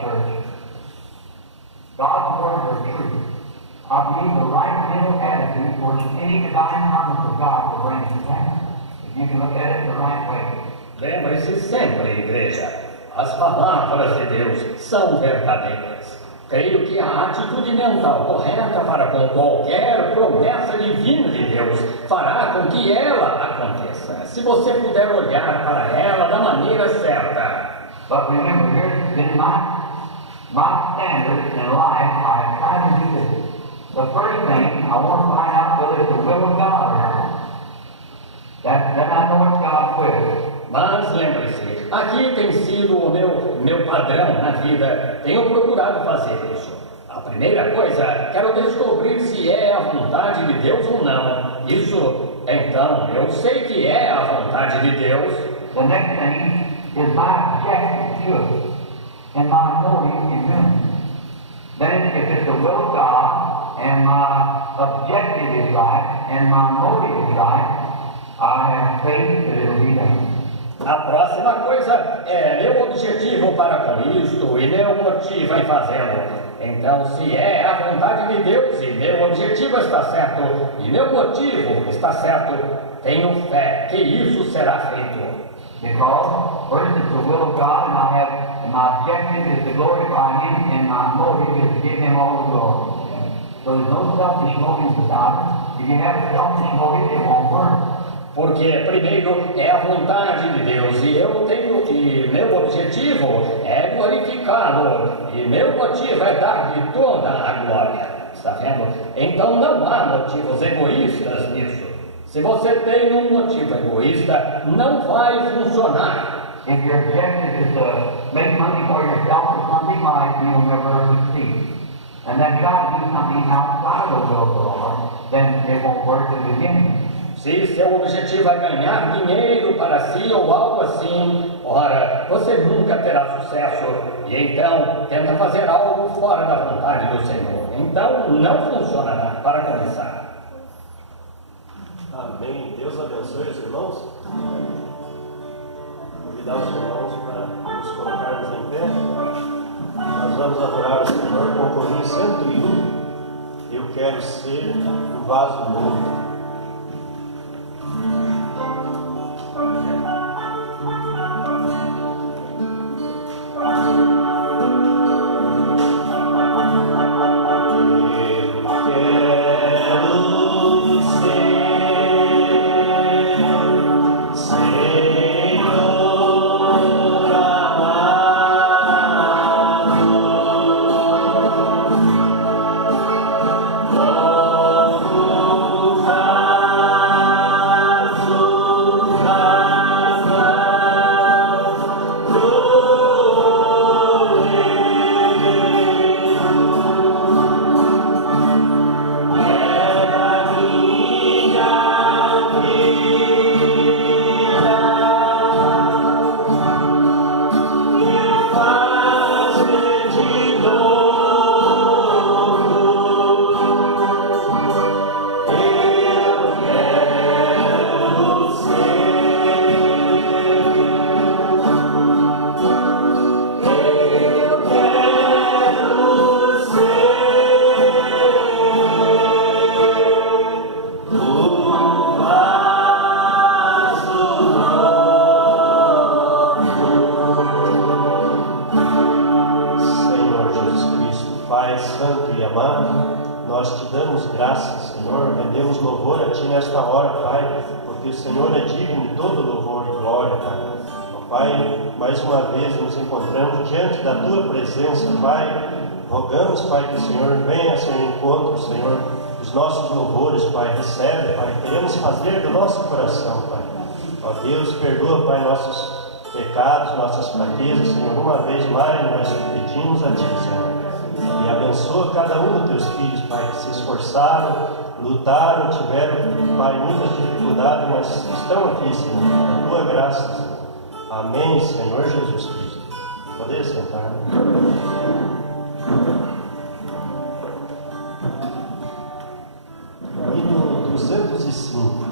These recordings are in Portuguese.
church. God's words are true. I believe the right mental attitude towards any divine promise of God will bring it to pass. If you can look at it the right way. Lembre-se sempre, igreja, as palavras de Deus são verdadeiras. Creio que a atitude mental correta para com qualquer promessa divina de Deus fará com que ela aconteça, se você puder olhar para ela da maneira certa. But remember, here's been my standard in life. I try to do this. The first thing, I want to find out whether it's the will of God or not. Then I know it's God's will. Mas lembre-se, aqui tem sido o meu padrão na vida. Tenho procurado fazer isso. A primeira coisa, quero descobrir se é a vontade de Deus ou não. Isso, então, eu sei que é a vontade de Deus. The next thing is my objective to it and my motive in doing it. Then if it's the will of God and my objective is right and my motive is right, I have faith that it will be done. A próxima coisa é meu objetivo para com isto e meu motivo em fazê-lo. Então, se é a vontade de Deus e meu objetivo está certo e meu motivo está certo, tenho fé que isso será feito. Because first it's the will of God, and my objective is to glorify Him, and my motive is to give Him all the glory. So there's no selfish motives about it. If you have a selfish motive, it won't work. Porque primeiro é a vontade de Deus e meu objetivo é glorificá-lo e meu motivo é dar-lhe toda a glória. Está vendo? Então não há motivos egoístas nisso. Se você tem um motivo egoísta, não vai funcionar. If your objective is to make money for yourself or something like, you will never succeed. And then try to do something outside of the will of the Lord, then it won't work to begin with. Se seu objetivo é ganhar dinheiro para si ou algo assim, ora, você nunca terá sucesso. E então, tenta fazer algo fora da vontade do Senhor. Então, não funcionará para começar. Amém. Deus abençoe os irmãos. Convidar os irmãos para nos colocarmos em pé. Nós vamos adorar o Senhor com o corinho 101. Eu quero ser um vaso novo. Rogamos, Pai, que o Senhor venha a seu encontro, Senhor, dos nossos louvores, Pai. Recebe, Pai. Queremos fazer do nosso coração, Pai. Ó Deus, perdoa, Pai, nossos pecados, nossas fraquezas, Senhor. Uma vez mais nós pedimos a Ti, Senhor. E abençoa cada um dos Teus filhos, Pai, que se esforçaram, lutaram, tiveram, Pai, muitas dificuldades, mas estão aqui, Senhor, na Tua graça, Senhor. Amém, Senhor Jesus Cristo. Poder sentar. Hino 205.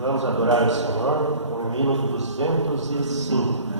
Vamos adorar. adorar o Senhor com o hino 205.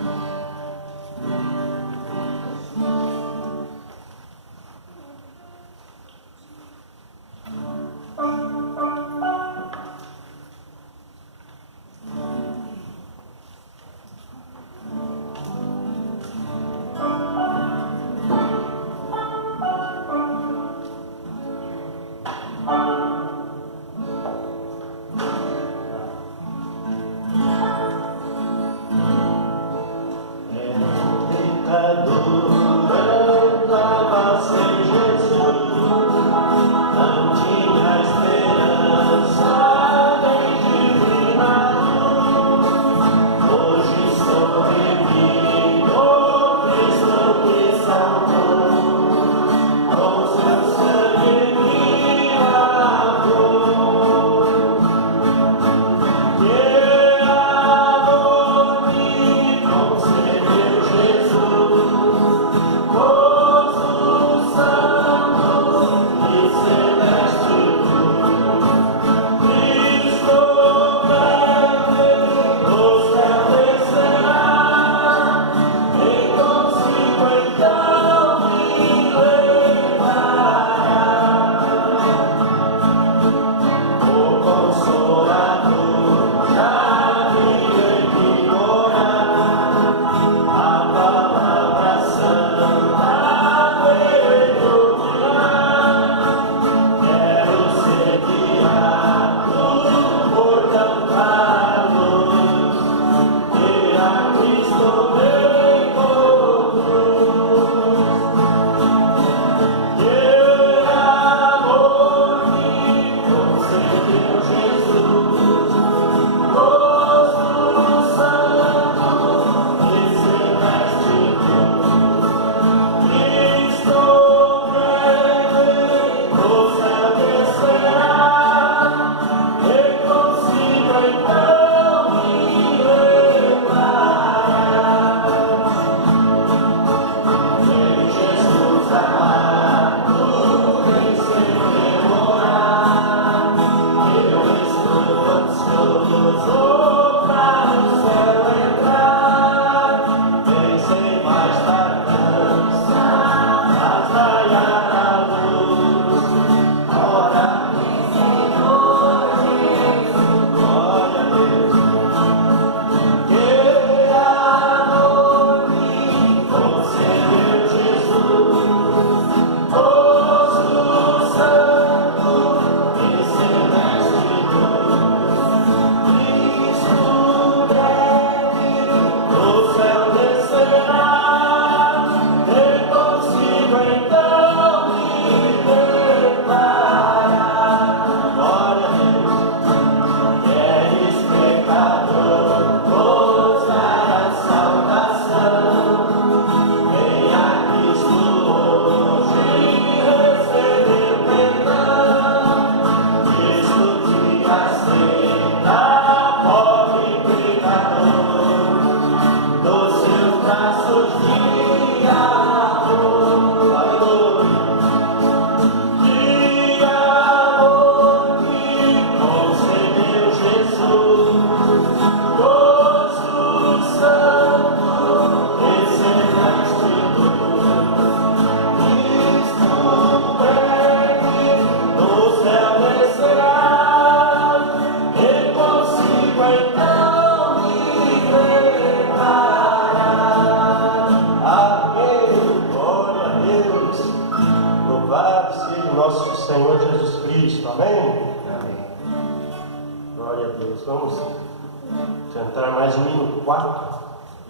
Cantar mais o hino 4,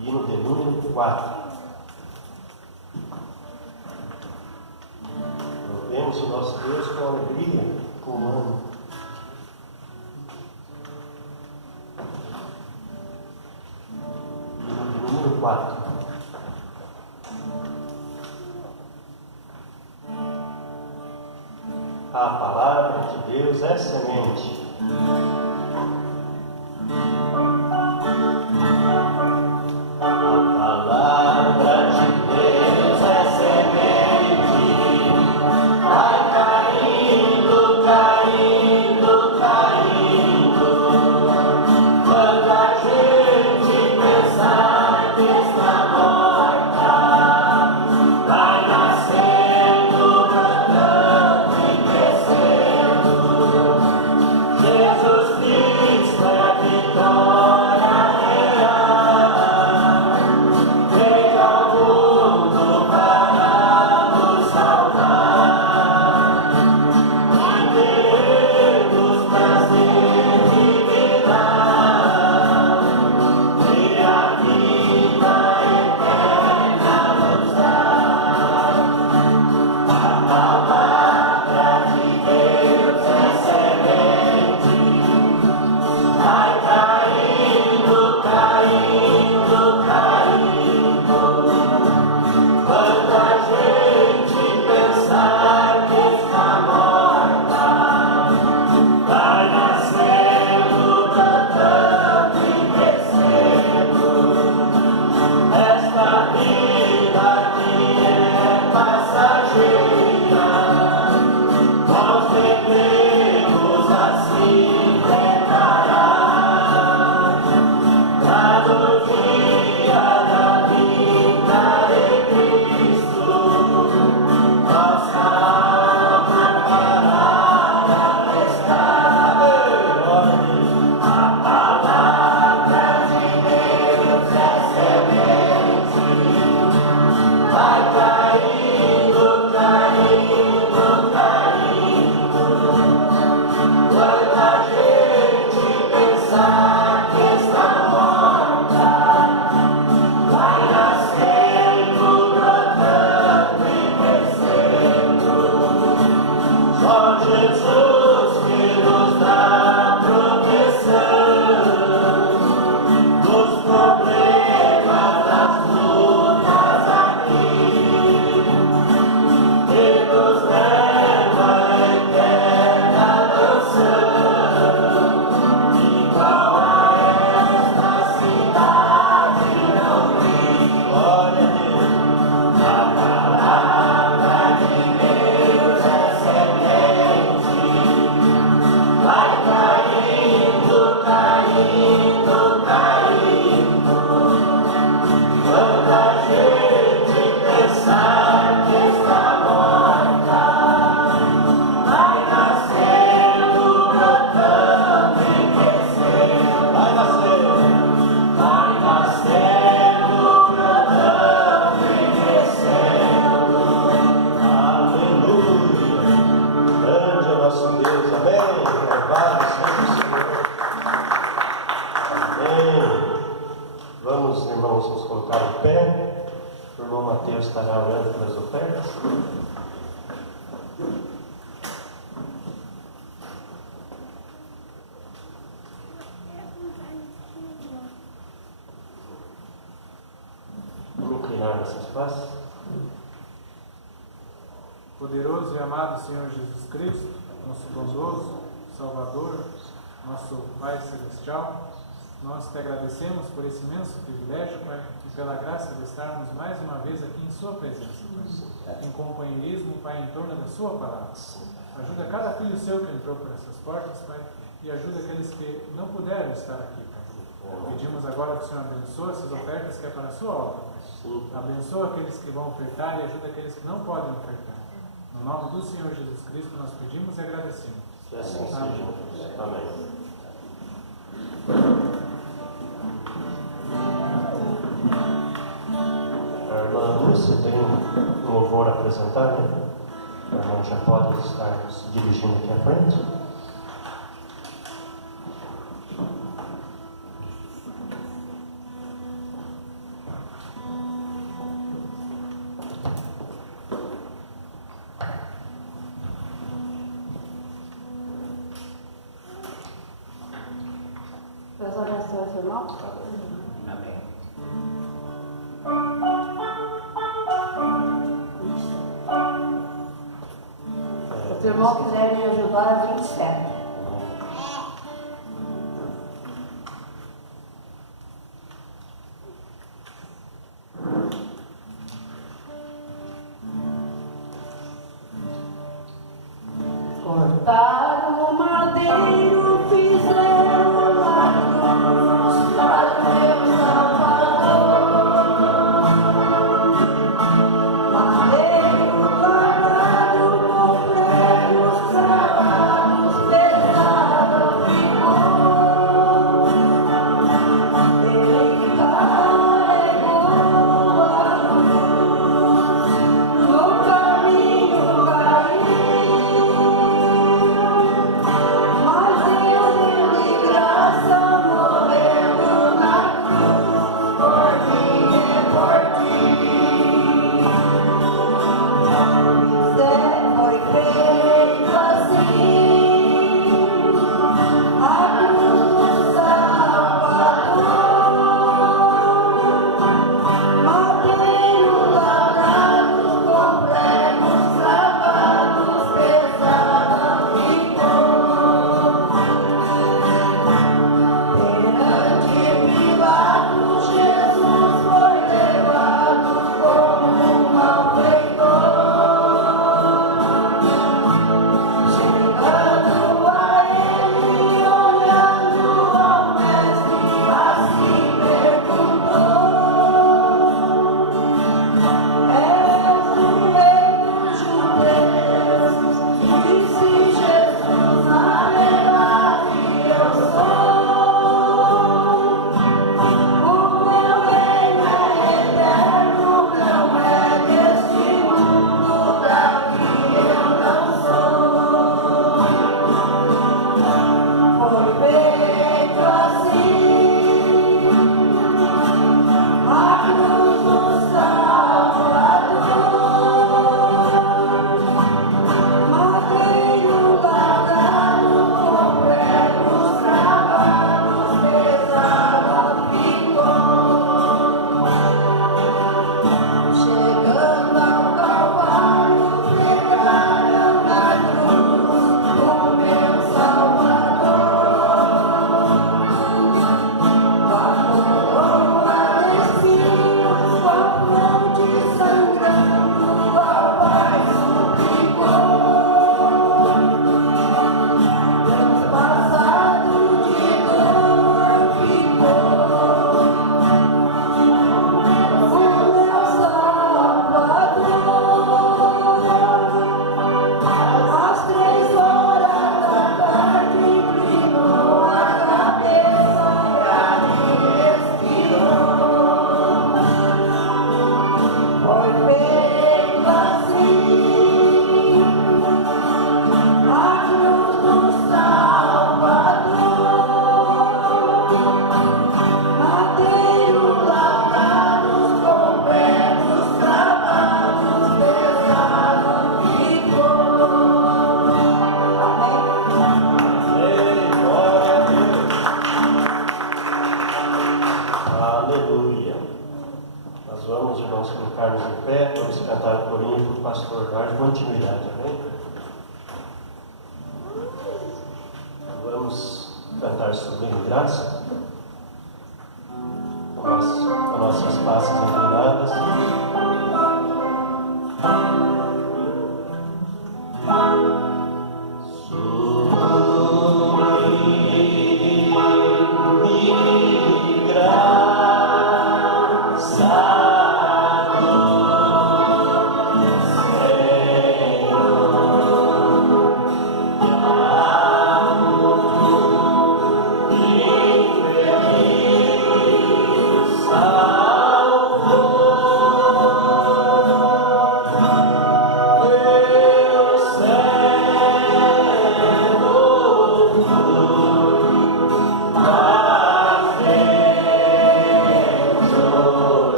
hino de número 4. Louvemos o nosso Deus com alegria, com ânimo. Hino de número 4. A palavra de Deus é semente. Vai Amém. Vamos, irmãos, nos colocar em pé. O irmão Mateus estará orando pelas ofertas. Vamos inclinar nossas faces. Poderoso e amado Senhor Jesus Cristo, nosso bondoso Salvador, nosso Pai Celestial, nós te agradecemos por esse imenso privilégio, Pai, e pela graça de estarmos mais uma vez aqui em Sua presença, Pai, em companheirismo, Pai, em torno da Sua palavra. Ajuda cada filho seu que entrou por essas portas, Pai, e ajuda aqueles que não puderam estar aqui, Pai. Pedimos agora que o Senhor abençoe essas ofertas que é para a Sua obra, Pai. Abençoa aqueles que vão ofertar e ajuda aqueles que não podem ofertar. No nome do Senhor Jesus Cristo nós pedimos e agradecemos. Que assim seja. Amém. A irmã Lúcia tem um louvor a apresentar, né? A irmã já pode estar se dirigindo aqui à frente. Deus abençoe os irmãos. Amém. Os irmãos quiserem me ajudar, 27. Cortaram o madeiro, fizeram a cruz para meu Salvador. Madeiro largado com pregos cravados. colocar-nos de pé, vamos cantar o corinho para o pastor dar continuidade, amém? Vamos cantar Sublime Graça, com nossas passas inclinadas.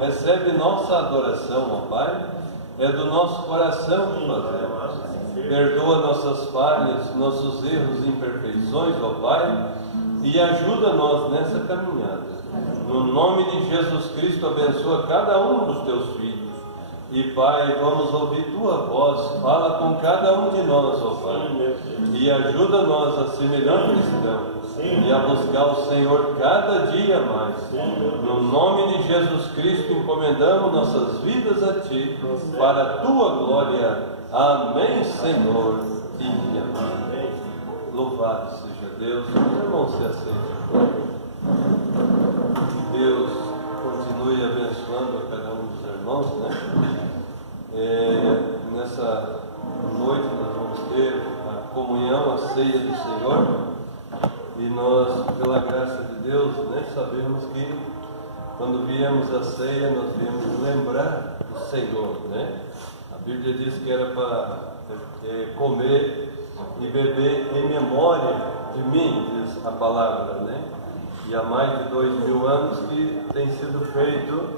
Recebe nossa adoração, ó Pai, é do nosso coração que fazemos. Perdoa nossas falhas, nossos erros e imperfeições, ó Pai, e ajuda-nos nessa caminhada. No nome de Jesus Cristo, abençoa cada um dos teus filhos. E Pai, vamos ouvir tua voz, fala com cada um de nós, ó Pai, e ajuda-nos a ser melhor cristão e a buscar o Senhor cada dia mais. No nome de Jesus Cristo, encomendamos nossas vidas a Ti, para a Tua glória. Amém, Senhor, e amém. Louvado seja Deus. Irmão, se aceite. Deus continue abençoando a cada um dos irmãos, né? Nessa noite nós vamos ter a comunhão, a ceia do Senhor. E nós, pela graça de Deus, né, sabemos que quando viemos à ceia, nós viemos lembrar do Senhor, né? A Bíblia diz que era para comer e beber em memória de mim, diz a palavra, né? E há mais de 2000 anos que tem sido feito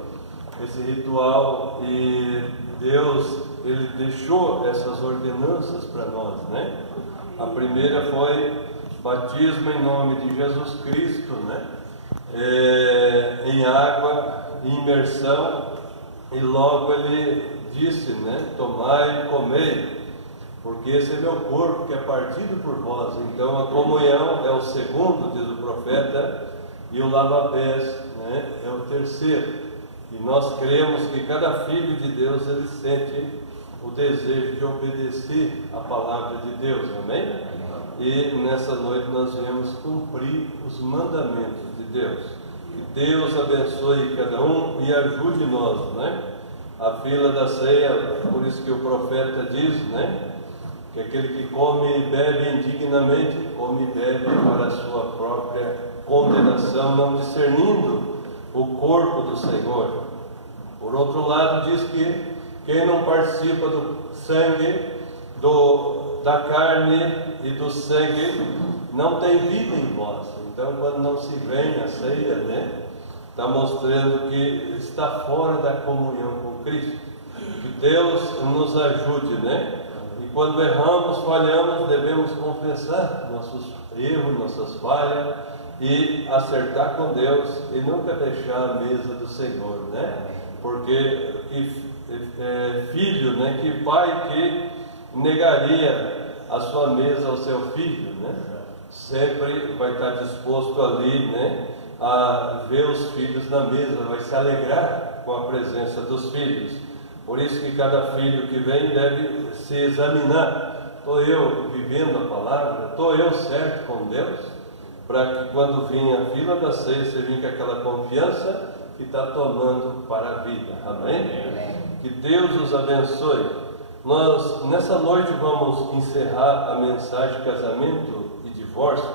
esse ritual e Deus, Ele deixou essas ordenanças para nós, né? A primeira foi batismo em nome de Jesus Cristo, né? Em água, imersão, e logo ele disse, né? Tomai e comei, porque esse é meu corpo que é partido por vós. Então a comunhão é o segundo, diz o profeta, e o lava-pés, né? É o terceiro. E nós cremos que cada filho de Deus, ele sente o desejo de obedecer a palavra de Deus, amém? E nessa noite nós viemos cumprir os mandamentos de Deus. Que Deus abençoe cada um e ajude nós, né? A fila da ceia, por isso que o profeta diz, né? Que aquele que come e bebe indignamente, come e bebe para a sua própria condenação, não discernindo o corpo do Senhor. Por outro lado, diz que quem não participa do sangue, da carne e do sangue, não tem vida em vós. Então, quando não se vem a ceia, né, está mostrando que está fora da comunhão com Cristo. Que Deus nos ajude, né? E quando erramos, falhamos, devemos confessar nossos erros, nossas falhas e acertar com Deus e nunca deixar a mesa do Senhor, né? Porque filho, né? Que pai que negaria a sua mesa ao seu filho, né? Sempre vai estar disposto ali, né? A ver os filhos na mesa, vai se alegrar com a presença dos filhos. Por isso que cada filho que vem deve se examinar. Estou eu vivendo a palavra? Estou eu certo com Deus? Para que quando vir a fila da ceia, você venha com aquela confiança que está tomando para a vida. Amém? Que Deus os abençoe. Nós, nessa noite, vamos encerrar a mensagem de casamento e divórcio.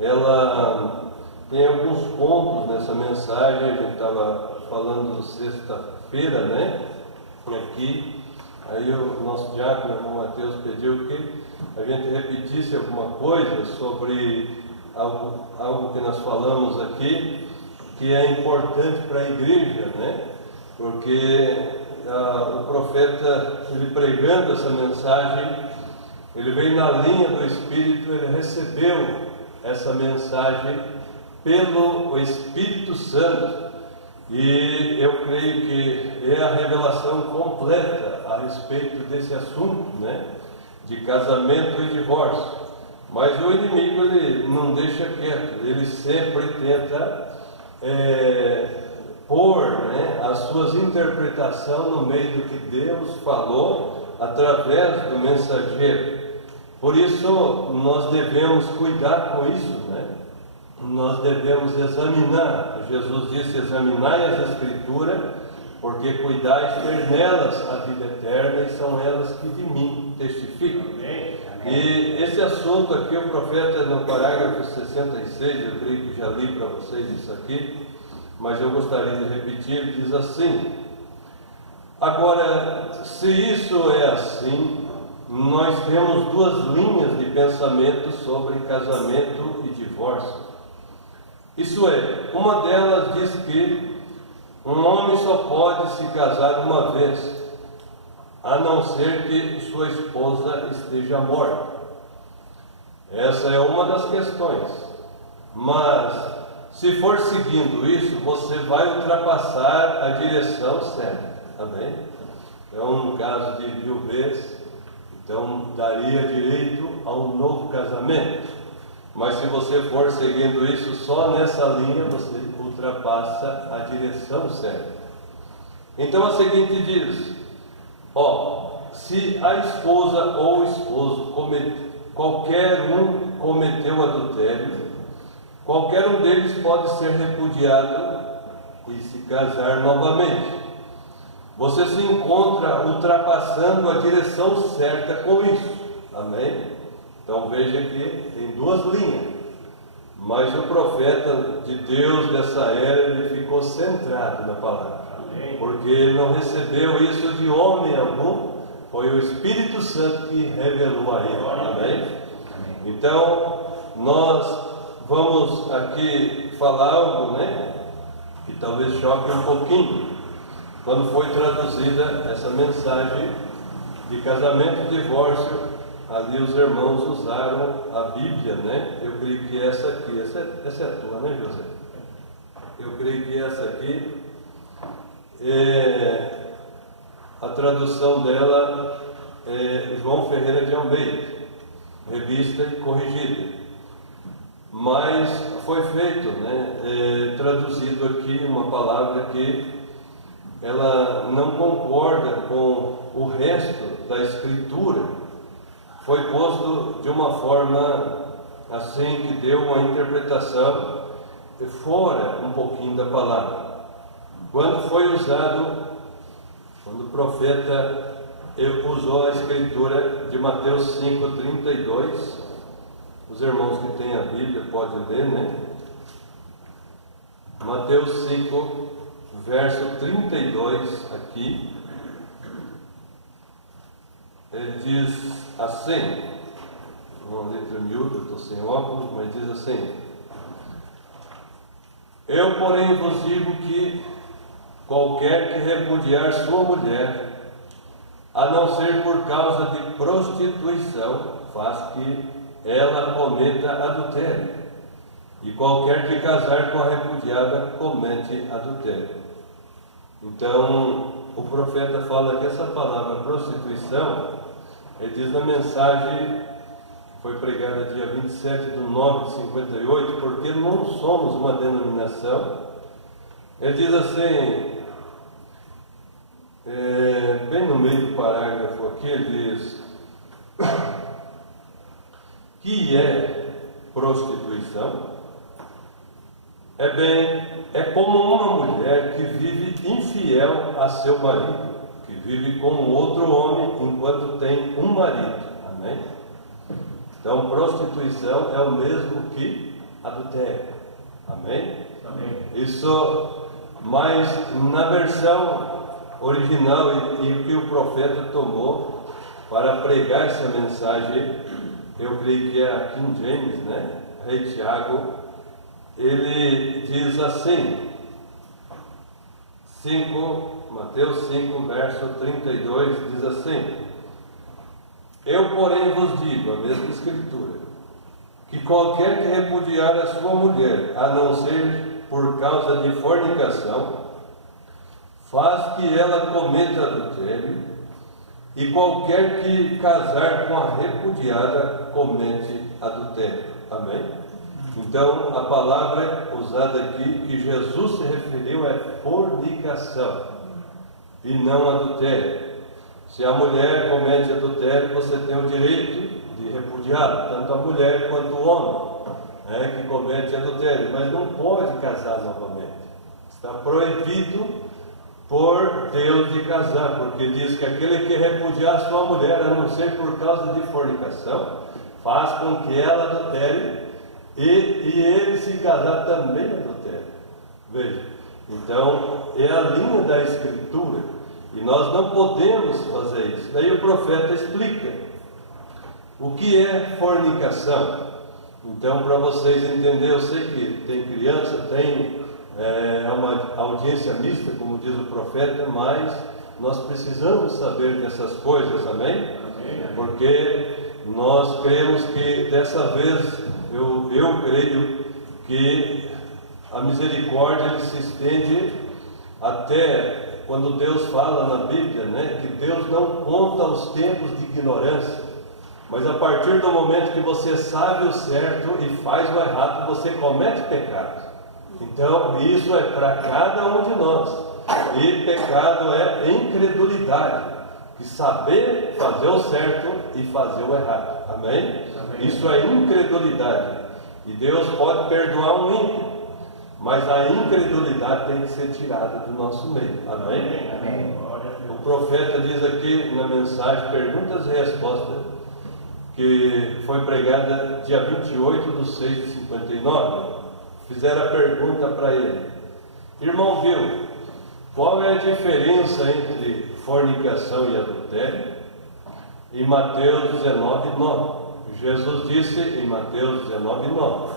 Ela tem alguns pontos nessa mensagem. A gente estava falando sexta-feira, né? Aqui, aí o nosso diácono, o irmão Mateus, pediu que a gente repetisse alguma coisa sobre algo que nós falamos aqui, que é importante para a igreja, né? Porque o profeta, ele pregando essa mensagem, ele veio na linha do Espírito, ele recebeu essa mensagem pelo Espírito Santo. E eu creio que é a revelação completa a respeito desse assunto, né? De casamento e divórcio. Mas o inimigo, ele não deixa quieto, ele sempre tenta pôr, né, as suas interpretações no meio do que Deus falou através do mensageiro. Por isso nós devemos cuidar com isso, né? Nós devemos examinar. Jesus disse: examinai as Escrituras, porque cuidais ter nelas a vida eterna, e são elas que de mim testificam. E esse assunto aqui, o profeta, no parágrafo 66, eu creio que já li para vocês isso aqui, mas eu gostaria de repetir, diz assim: agora, se isso é assim, nós temos duas linhas de pensamento sobre casamento e divórcio. Isso é, uma delas diz que um homem só pode se casar uma vez, a não ser que sua esposa esteja morta. Essa é uma das questões. Mas, se for seguindo isso, você vai ultrapassar a direção certa. Amém? Então, no caso de viuvez, então daria direito a um novo casamento. Mas se você for seguindo isso só nessa linha, você ultrapassa a direção certa. Então a seguinte diz: se a esposa ou o esposo qualquer um cometeu adultério, qualquer um deles pode ser repudiado e se casar novamente. Você se encontra ultrapassando a direção certa com isso. Amém? Então veja que tem duas linhas, mas o profeta de Deus dessa era, ele ficou centrado na palavra, porque ele não recebeu isso de homem algum, foi o Espírito Santo que revelou a ele. Amém? Então nós vamos aqui falar algo, né, que talvez choque um pouquinho. Quando foi traduzida essa mensagem de casamento e divórcio, ali os irmãos usaram a Bíblia, né? Eu creio que essa aqui, essa é a tua, né, José? Eu creio que essa aqui, a tradução dela é João Ferreira de Almeida, revista e corrigida. Mas foi feito, né? Traduzido aqui uma palavra que ela não concorda com o resto da Escritura. Foi posto de uma forma assim que deu uma interpretação fora um pouquinho da palavra. Quando foi usado, quando o profeta usou a escritura de Mateus 5,32, os irmãos que têm a Bíblia podem ler, né? Mateus 5, verso 32 aqui. Ele diz assim, uma letra miúda, eu estou sem óculos, mas diz assim: eu, porém, vos digo que qualquer que repudiar sua mulher, a não ser por causa de prostituição, faz que ela cometa adultério. E qualquer que casar com a repudiada comete adultério. Então, o profeta fala que essa palavra prostituição, ele diz na mensagem, foi pregada dia 27 de 9 de 58, porque não somos uma denominação. Ele diz assim, bem no meio do parágrafo aqui, ele diz que é prostituição. É como uma mulher que vive infiel a seu marido, que vive com outro homem enquanto tem um marido. Amém? Então, prostituição é o mesmo que adultério. Amém? Amém. Isso, mas na versão original e que o profeta tomou para pregar essa mensagem, eu creio que é a King James, né? Rei Tiago, ele diz assim, Mateus 5, verso 32, diz assim: eu, porém, vos digo, a mesma escritura, que qualquer que repudiar a sua mulher, a não ser por causa de fornicação, faz que ela cometa adultério, e qualquer que casar com a repudiada comete adultério. Amém? Então, a palavra usada aqui, que Jesus se referiu, é fornicação, e não adultério. Se a mulher comete adultério, você tem o direito de repudiá-la, tanto a mulher quanto o homem, que comete adultério, mas não pode casar novamente. Está proibido por Deus de casar, porque diz que aquele que repudiar sua mulher, a não ser por causa de fornicação, faz com que ela adultere, e ele, se casar, também adultere. Veja, então é a linha da Escritura, e nós não podemos fazer isso. Daí o profeta explica o que é fornicação. Então, para vocês entenderem, eu sei que tem criança, tem uma audiência mista, como diz o profeta, mas nós precisamos saber dessas coisas, amém? Amém. Porque nós cremos que dessa vez, eu creio que a misericórdia ele se estende até quando Deus fala na Bíblia, né, que Deus não conta os tempos de ignorância, mas a partir do momento que você sabe o certo e faz o errado, você comete pecado. Então, isso é para cada um de nós. E pecado é incredulidade, de saber fazer o certo e fazer o errado. Amém? Amém. Isso é incredulidade. E Deus pode perdoar um ímpio, mas a incredulidade tem que ser tirada do nosso meio. Amém? Amém. O profeta diz aqui na mensagem Perguntas e Respostas, que foi pregada dia 28 de 6 de 59. Fizeram a pergunta para ele: irmão Bill, qual é a diferença entre fornicação e adultério? Em Mateus 19:9, Jesus disse em Mateus 19:9: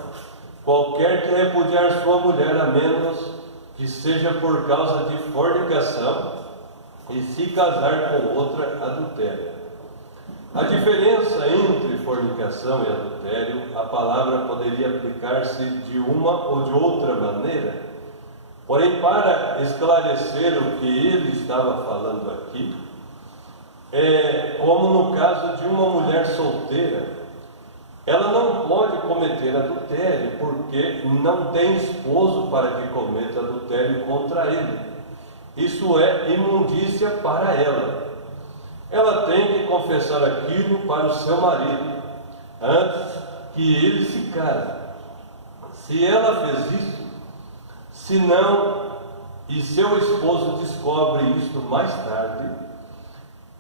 qualquer que repudiar sua mulher, a menos que seja por causa de fornicação, e se casar com outra, adultério. A diferença entre fornicação e adultério, a palavra poderia aplicar-se de uma ou de outra maneira. Porém, para esclarecer o que ele estava falando aqui, como no caso de uma mulher solteira, ela não pode cometer adultério, porque não tem esposo para que cometa adultério contra ele. Isso é imundícia para ela. Ela tem que confessar aquilo para o seu marido, antes que ele se case. Se ela fez isso, se não, e seu esposo descobre isto mais tarde,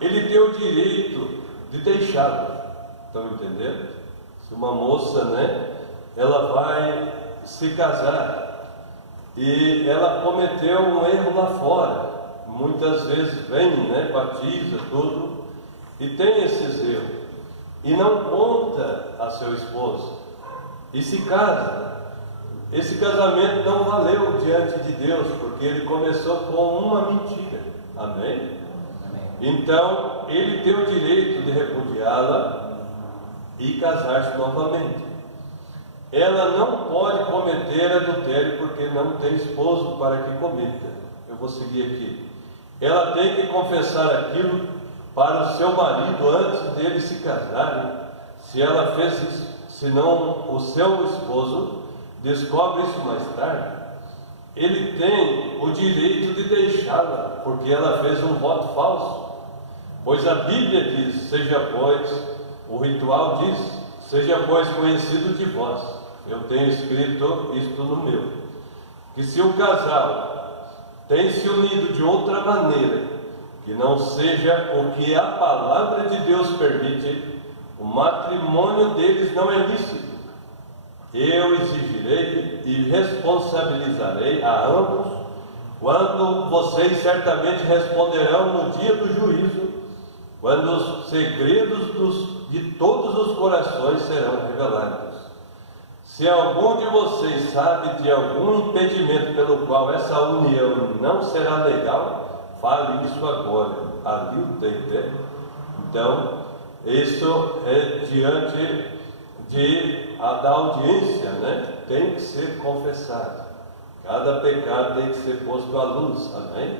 ele tem o direito de deixá-la. Estão entendendo? Se uma moça, ela vai se casar e ela cometeu um erro lá fora, muitas vezes vem, batiza tudo e tem esses erros, e não conta a seu esposo e se casa. Esse casamento não valeu diante de Deus, porque ele começou com uma mentira. Amém? Então, ele tem o direito de repudiá-la e casar-se novamente. Ela não pode cometer adultério porque não tem esposo para que cometa. Eu vou seguir aqui. Ela tem que confessar aquilo para o seu marido antes deles se casarem. Se ela fez isso, senão o seu esposo descobre isso mais tarde, ele tem o direito de deixá-la, porque ela fez um voto falso. Pois a Bíblia diz, o ritual diz, seja pois conhecido de vós. Eu tenho escrito isto no meu, que se o casal tem se unido de outra maneira, que não seja o que a palavra de Deus permite, o matrimônio deles não é lícito. Eu exigirei e responsabilizarei a ambos, quando vocês certamente responderão no dia do juízo, quando os segredos de todos os corações serão revelados. Se algum de vocês sabe de algum impedimento pelo qual essa união não será legal, fale isso agora. Ali o tem, né? Então, isso é diante da audiência, né? Tem que ser confessado. Cada pecado tem que ser posto à luz, amém?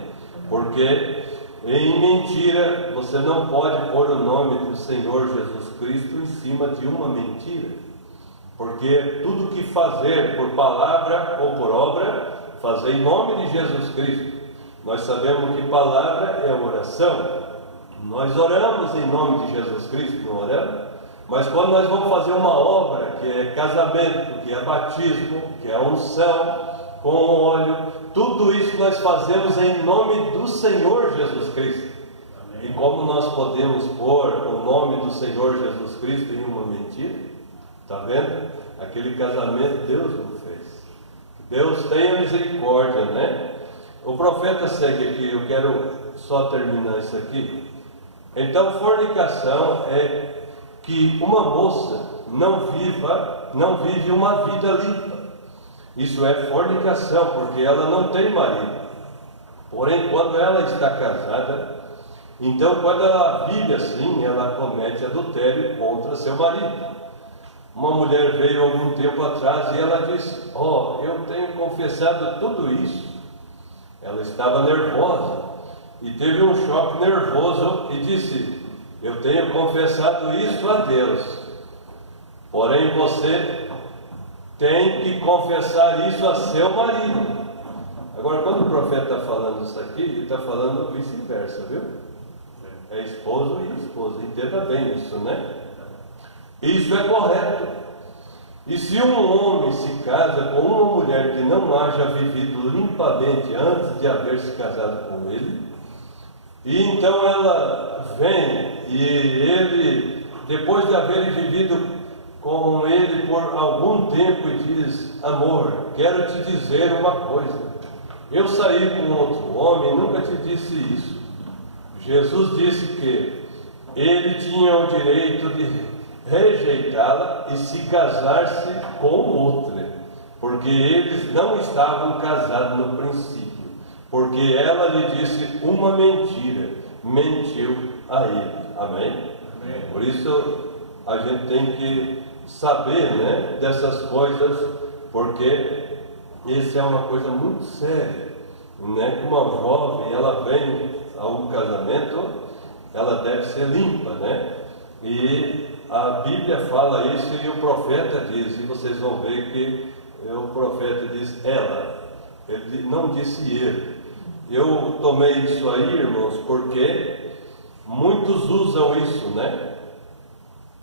Porque em mentira você não pode pôr o nome do Senhor Jesus Cristo em cima de uma mentira. Porque tudo que fazer por palavra ou por obra, fazer em nome de Jesus Cristo. Nós sabemos que palavra é oração. Nós oramos em nome de Jesus Cristo, não oramos? Mas quando nós vamos fazer uma obra, que é casamento, que é batismo, que é unção, com óleo, tudo isso nós fazemos em nome do Senhor Jesus Cristo. Amém. E como nós podemos pôr o nome do Senhor Jesus Cristo em uma mentira? Está vendo? Aquele casamento Deus não fez. Deus tenha misericórdia, né? O profeta segue aqui, eu quero só terminar isso aqui. Então, fornicação é que uma moça não vive uma vida limpa. Isso é fornicação, porque ela não tem marido. Porém, quando ela está casada, então quando ela vive assim, ela comete adultério contra seu marido. Uma mulher veio algum tempo atrás e ela disse: eu tenho confessado tudo isso. Ela estava nervosa e teve um choque nervoso e disse: eu tenho confessado isso a Deus, porém você tem que confessar isso a seu marido. Agora, quando o profeta está falando isso aqui, ele está falando vice-versa, viu? É esposo e esposa, entenda bem isso, né? Isso é correto. E se um homem se casa com uma mulher que não haja vivido limpamente antes de haver se casado com ele, e então ela vem e ele, depois de haver vivido com ele por algum tempo, e diz: amor, quero te dizer uma coisa, eu saí com outro homem, nunca te disse isso. Jesus disse que ele tinha o direito de rejeitá-la e se casar-se com outra, porque eles não estavam casados no princípio, porque ela lhe disse uma mentira, mentiu a ele. Amém? Amém. Por isso a gente tem que saber, né, dessas coisas, porque isso é uma coisa muito séria, né? Uma jovem, ela vem a um casamento, ela deve ser limpa, né? E a Bíblia fala isso e o profeta diz, e vocês vão ver que o profeta diz ela, ele não disse ele. Eu tomei isso aí, irmãos, porque muitos usam isso, né?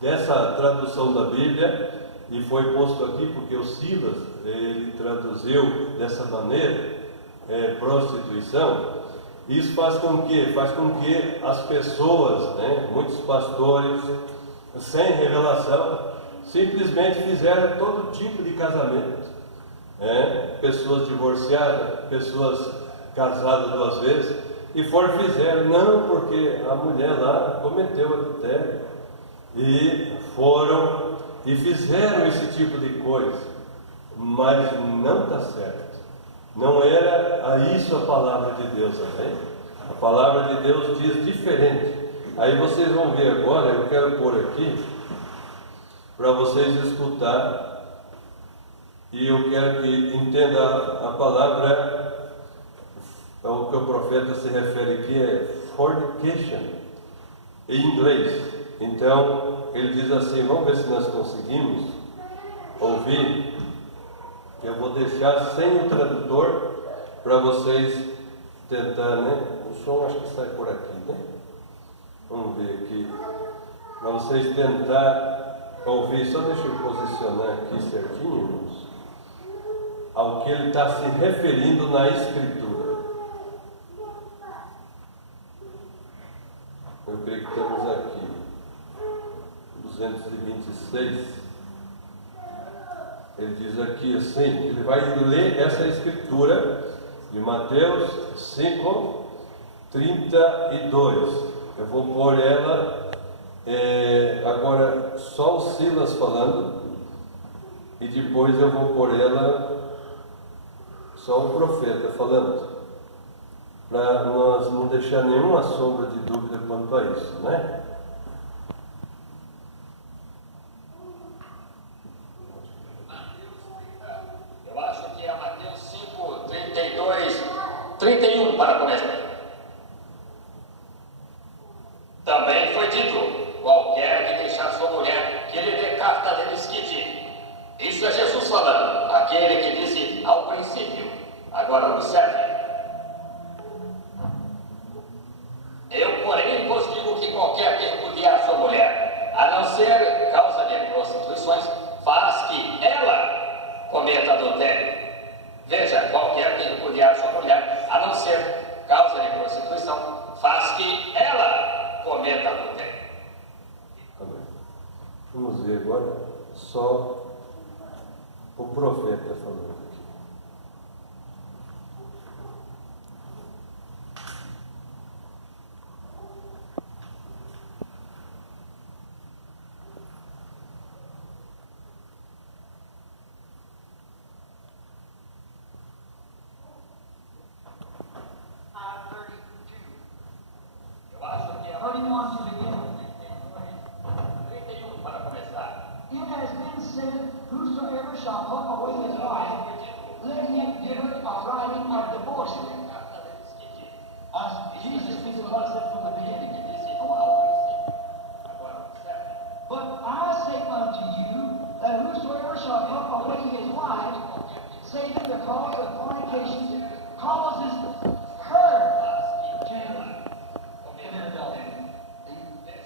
Dessa tradução da Bíblia, e foi posto aqui porque o Silas, ele traduziu dessa maneira, prostituição. Isso faz com que as pessoas, né, muitos pastores, sem revelação, simplesmente fizeram todo tipo de casamento. Pessoas divorciadas, pessoas casadas 2 vezes, e fizeram, não, porque a mulher lá cometeu adultério, e fizeram esse tipo de coisa, mas não está certo. Não era isso a palavra de Deus, amém? A palavra de Deus diz diferente. Aí vocês vão ver agora, eu quero pôr aqui, para vocês escutar, e eu quero que entenda a palavra, o que o profeta se refere aqui é fornication, em inglês. Então, ele diz assim, vamos ver se nós conseguimos ouvir. Eu vou deixar sem o tradutor, para vocês tentar, né? O som acho que sai por aqui, né? Vamos ver aqui. Para vocês tentar ouvir, só deixa eu posicionar aqui certinho, irmãos, ao que ele está se referindo na Escritura. Eu creio que temos aqui 226. Ele diz aqui assim, ele vai ler essa Escritura de Mateus 5, 32. Eu vou pôr ela, agora só o Silas falando, e depois eu vou pôr ela, só o profeta falando, para nós não deixar nenhuma sombra de dúvida quanto a isso, né? Eu acho que é Mateus 5, 32, 31 para começar. Também foi dito, qualquer que deixar sua mulher, que ele dê carta dele esquite. Isso é Jesus falando, aquele que disse ao princípio. Agora observe. Eu, porém, vos digo que qualquer que repudiar sua mulher, a não ser causa de prostituições, faz que ela cometa adultério. Veja, qualquer que repudiar sua mulher, a não ser causa de prostituição, faz que ela cometa adultério. Amém. Vamos ver agora só o profeta falando aqui. Eu acho que é 31 para começar. It has been said, whosoever shall put away his wife, let him give her a writing of divorce. Jesus speaks of what it said from the beginning. But I say unto you, that whosoever shall put away his wife, save it because of fornication, causes her to commit adultery.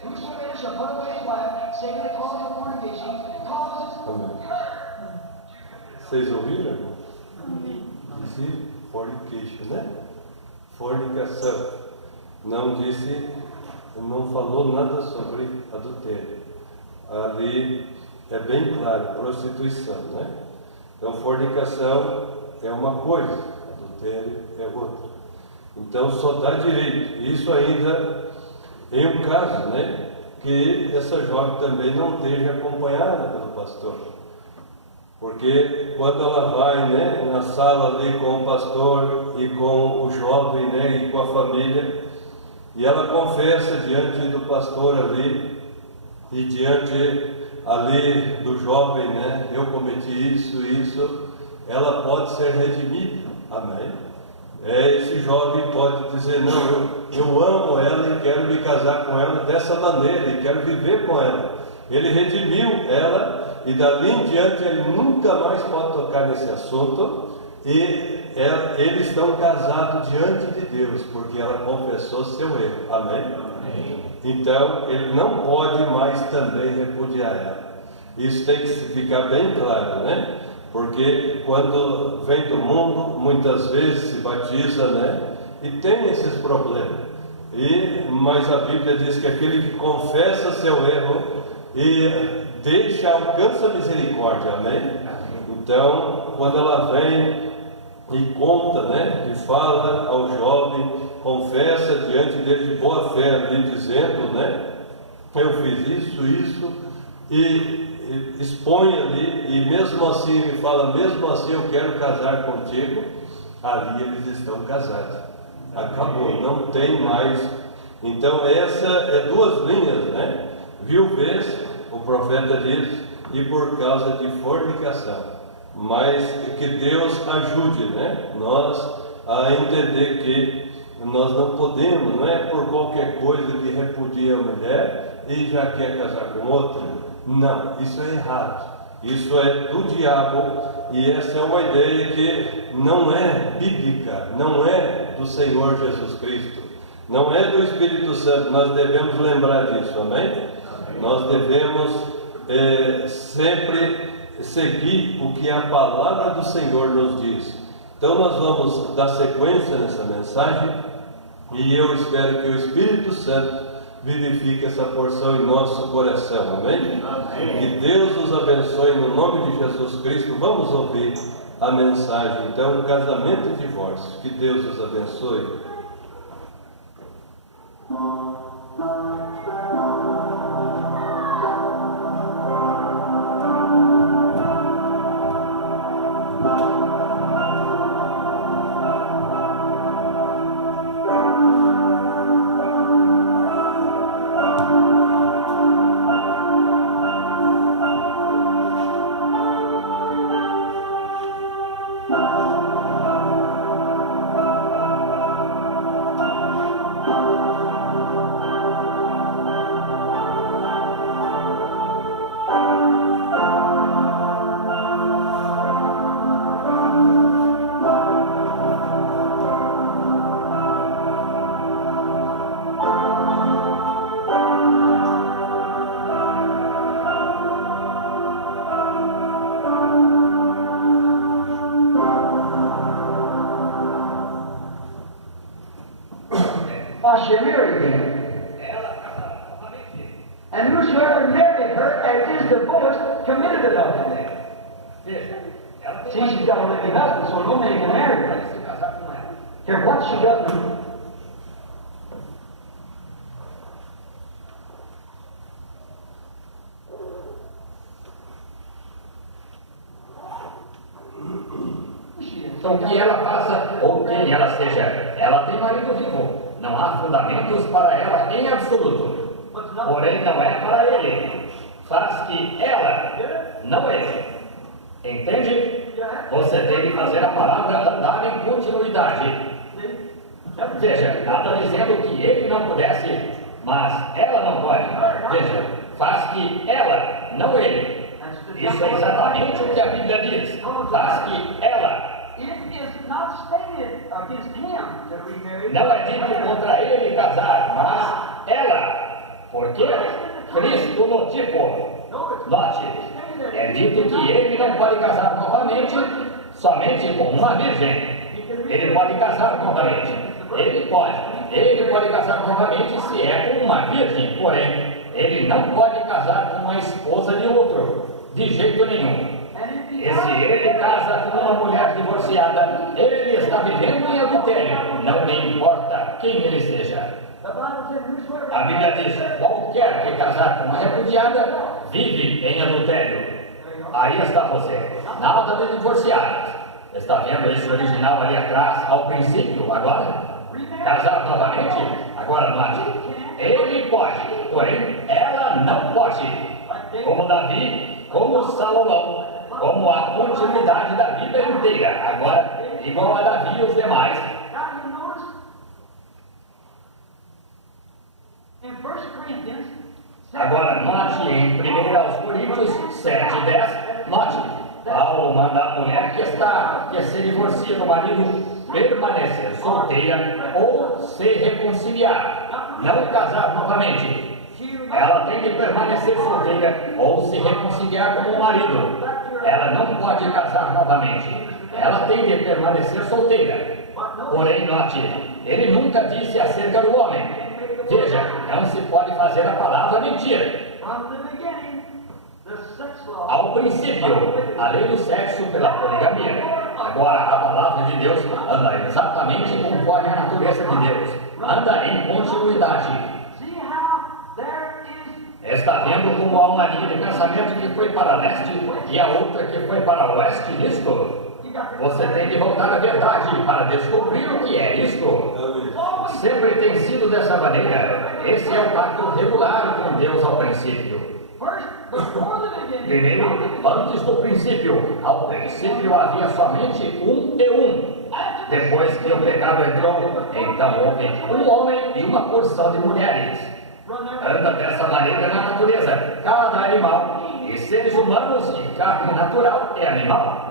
Whosoever shall put away his wife, save it because of fornication, causes Amém. Vocês ouviram? Disse fornication, né? Fornicação. Não disse, não falou nada sobre adultério. Ali é bem claro, prostituição, né? Então, fornicação é uma coisa, adultério é outra. Então, só dá direito. Isso ainda em um caso, né? Que essa jovem também não esteja acompanhada pelo pastor. Porque quando ela vai, né, na sala ali com o pastor e com o jovem, né, e com a família, e ela confessa diante do pastor ali, e diante ali do jovem, né, eu cometi isso, ela pode ser redimida. Amém? Esse jovem pode dizer, não, eu amo ela e quero me casar com ela dessa maneira, e quero viver com ela. Ele redimiu ela, e dali em diante ele nunca mais pode tocar nesse assunto, e eles estão casados diante de Deus, porque ela confessou seu erro. Amém? Amém. Então, ele não pode mais também repudiar ela. Isso tem que ficar bem claro, né? Porque quando vem do mundo, muitas vezes se batiza, né? E tem esses problemas. Mas a Bíblia diz que aquele que confessa seu erro e alcança a misericórdia, amém? Então, quando ela vem e conta, né? E fala ao jovem, confessa diante dele de boa fé, ali dizendo, né? Eu fiz isso, e expõe ali, e mesmo assim ele fala, mesmo assim eu quero casar contigo. Ali eles estão casados. Acabou, não tem mais. Então essa é duas linhas, né? Viuvez, o profeta diz, e por causa de fornicação. Mas que Deus ajude, né? Nós a entender que nós não podemos, não é por qualquer coisa que repudia a mulher e já quer casar com outra. Não, isso é errado. Isso é do diabo e essa é uma ideia que não é bíblica, não é do Senhor Jesus Cristo, não é do Espírito Santo. Nós devemos lembrar disso, amém? Nós devemos sempre seguir o que a palavra do Senhor nos diz. Então nós vamos dar sequência nessa mensagem e eu espero que o Espírito Santo vivifique essa porção em nosso coração, amém? Que Deus nos abençoe no nome de Jesus Cristo. Vamos ouvir a mensagem, então, casamento e divórcio. Que Deus nos abençoe. She married him. And whosoever married her as is divorced committed adultery. See, she's got a living husband, so no man can marry her. Care what she does. Então, que ela faça ou quem ela seja, ela tem marido vivo. Não há fundamentos para ela em absoluto. Porém, não é para ele. Faz que ela, não ele. Entende? Você tem que fazer a palavra andar em continuidade. Veja, nada dizendo que ele não pudesse, mas ela não pode. Veja, faz que ela, não ele. Isso é exatamente o que a Bíblia diz. Faz que ela. Não é dito contra ele casar, mas ela. Porque Cristo no tipo. Note, é dito que ele não pode casar novamente somente com uma virgem. Ele pode casar novamente. Ele pode casar novamente se é com uma virgem. Porém, ele não pode casar com uma esposa de outro. De jeito nenhum. E se ele casa com uma mulher divorciada, ele está vivendo em adultério, não me importa quem ele seja. A Bíblia diz, qualquer que casar com uma repudiada, vive em adultério. Aí está você, nada de divorciados. Está vendo esse original ali atrás, ao princípio, agora? Casar novamente? Agora note, ele pode, porém ela não pode. Como Davi, como Salomão, como a continuidade da Bíblia inteira, agora igual a Davi e os demais. Agora note em 1 Coríntios 7:10, note, Paulo manda a mulher que se divorcia do marido permanecer solteira ou se reconciliar, não casar novamente. Ela tem que permanecer solteira ou se reconciliar com o marido. Ela não pode casar novamente. Ela tem que permanecer solteira. Porém, note, ele nunca disse acerca do homem. Veja, não se pode fazer a palavra mentir. Ao princípio, a lei do sexo pela poligamia. Agora, a palavra de Deus anda exatamente conforme a natureza de Deus. Anda em continuidade. Está vendo como há uma linha de pensamento que foi para leste e a outra que foi para oeste nisto? Você tem que voltar à verdade para descobrir o que é isto. Amém. Sempre tem sido dessa maneira. Esse é o pacto regular com Deus ao princípio. Primeiro, antes do princípio, ao princípio havia somente um e um. Depois que o pecado entrou, então houve um homem e uma porção de mulheres. Anda dessa maneira na natureza. Cada animal, e seres humanos e carne natural é animal.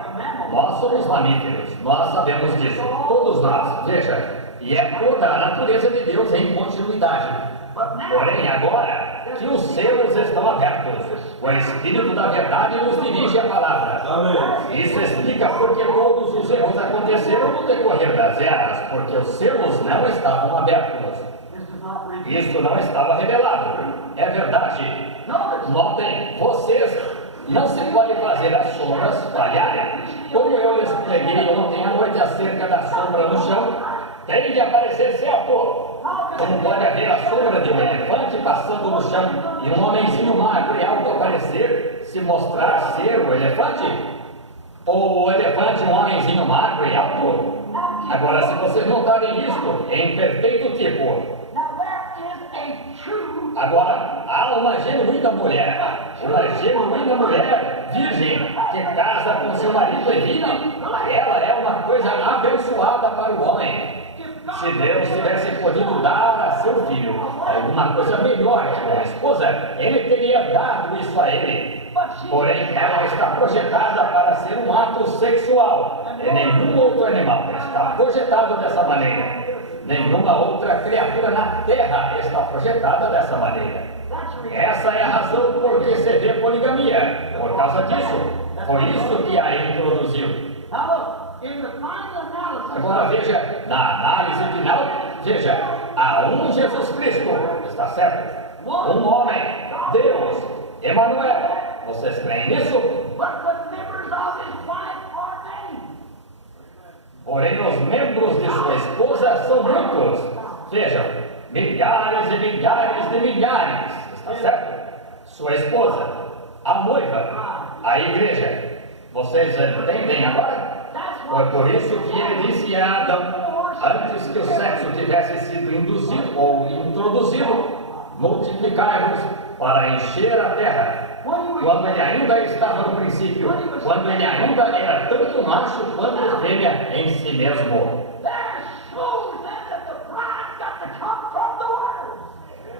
Nós somos mamíferos, nós sabemos disso, todos nós, veja, e é toda a natureza de Deus em continuidade. Porém, agora que os selos estão abertos, o Espírito da Verdade nos dirige a palavra. Amém. Isso explica porque todos os erros aconteceram no decorrer das eras, porque os selos não estavam abertos. Isso não estava revelado. É verdade. Notem, vocês não se pode fazer as sombras falharem. Como eu lhes preguei ontem à noite acerca da sombra no chão, tem de aparecer certo. Como pode haver a sombra de um elefante passando no chão e um homenzinho magro e alto aparecer, se mostrar ser o elefante? Ou o elefante um homenzinho magro e alto? Agora, se vocês notarem isto, em perfeito tipo. Agora, há uma genuína mulher virgem, que casa com seu marido e vive. Ela é uma coisa abençoada para o homem. Se Deus tivesse podido dar a seu filho alguma coisa melhor que uma esposa, ele teria dado isso a ele. Porém, ela está projetada para ser um ato sexual, e nenhum outro animal está projetado dessa maneira. Nenhuma outra criatura na terra está projetada dessa maneira. Essa é a razão por que se vê poligamia. Por causa disso, foi isso que a introduziu. Agora veja, na análise final, veja, há um Jesus Cristo, está certo? Um homem, Deus, Emanuel. Vocês creem nisso? Porém, os membros de sua esposa são muitos. Vejam, milhares e milhares de milhares, está certo? Sua esposa, a noiva, a igreja. Vocês entendem agora? Foi por isso que ele disse a Adão, antes que o sexo tivesse sido induzido ou introduzido, multiplicai-vos para encher a terra. Quando ele ainda estava no princípio, quando ele ainda era tanto macho quanto fêmea em si mesmo.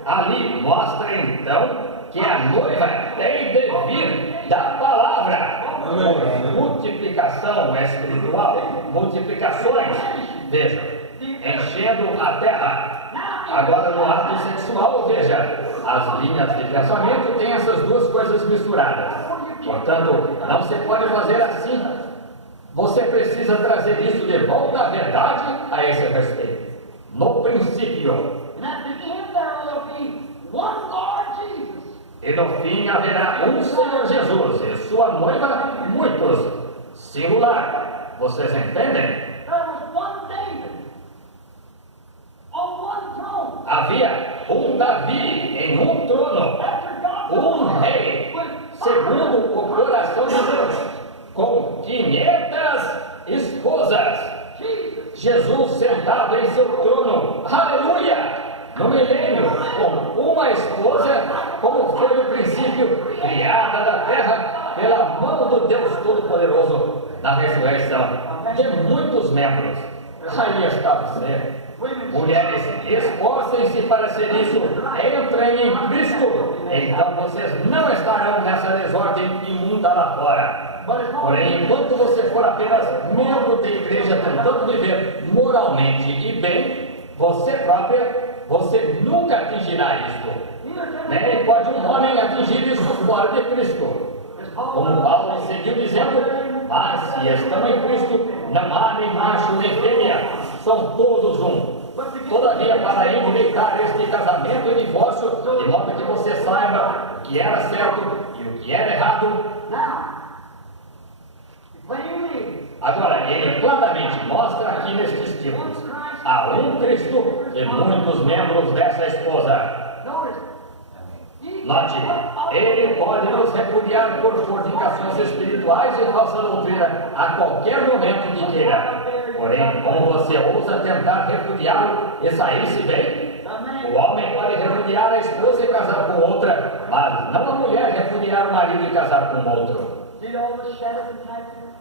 Ali mostra então que a noiva tem de vir da palavra. Por multiplicação espiritual, multiplicações, vejam, enchendo a terra. Agora no ato sexual, veja, as linhas de pensamento têm essas duas coisas misturadas. Portanto, não se pode fazer assim. Você precisa trazer isso de volta à verdade a esse respeito. No princípio. E no fim haverá um Senhor Jesus e sua noiva, muitos. Singular. Vocês entendem? Havia um Davi em um trono, um rei, segundo o coração de Deus, com 500 esposas. Jesus sentado em seu trono, aleluia! No milênio, com uma esposa, como foi no princípio, criada da terra pela mão do Deus Todo-Poderoso, na ressurreição, de muitos membros. Aí está você. Mulheres, esforcem-se para ser isso, entrem em Cristo, então vocês não estarão nessa desordem imunda lá fora. Porém, enquanto você for apenas membro da igreja tentando viver moralmente e bem, você própria, você nunca atingirá isto. Nem pode um homem atingir isso fora de Cristo. Como Paulo seguiu dizendo, mas se estão em Cristo, não há nem macho nem fêmea, são todos um. Todavia, para endireitar este casamento e divórcio, de modo que você saiba o que era certo e o que era errado. Agora, ele claramente mostra aqui nestes tipos: há um Cristo e muitos membros dessa esposa. Note, ele pode nos reunir repudiar por fornicações espirituais e falsa doutrina a qualquer momento que queira. Porém, como você ousa tentar repudiá-lo e sair-se bem? O homem pode repudiar a esposa e casar com outra, mas não a mulher repudiar o marido e casar com outro.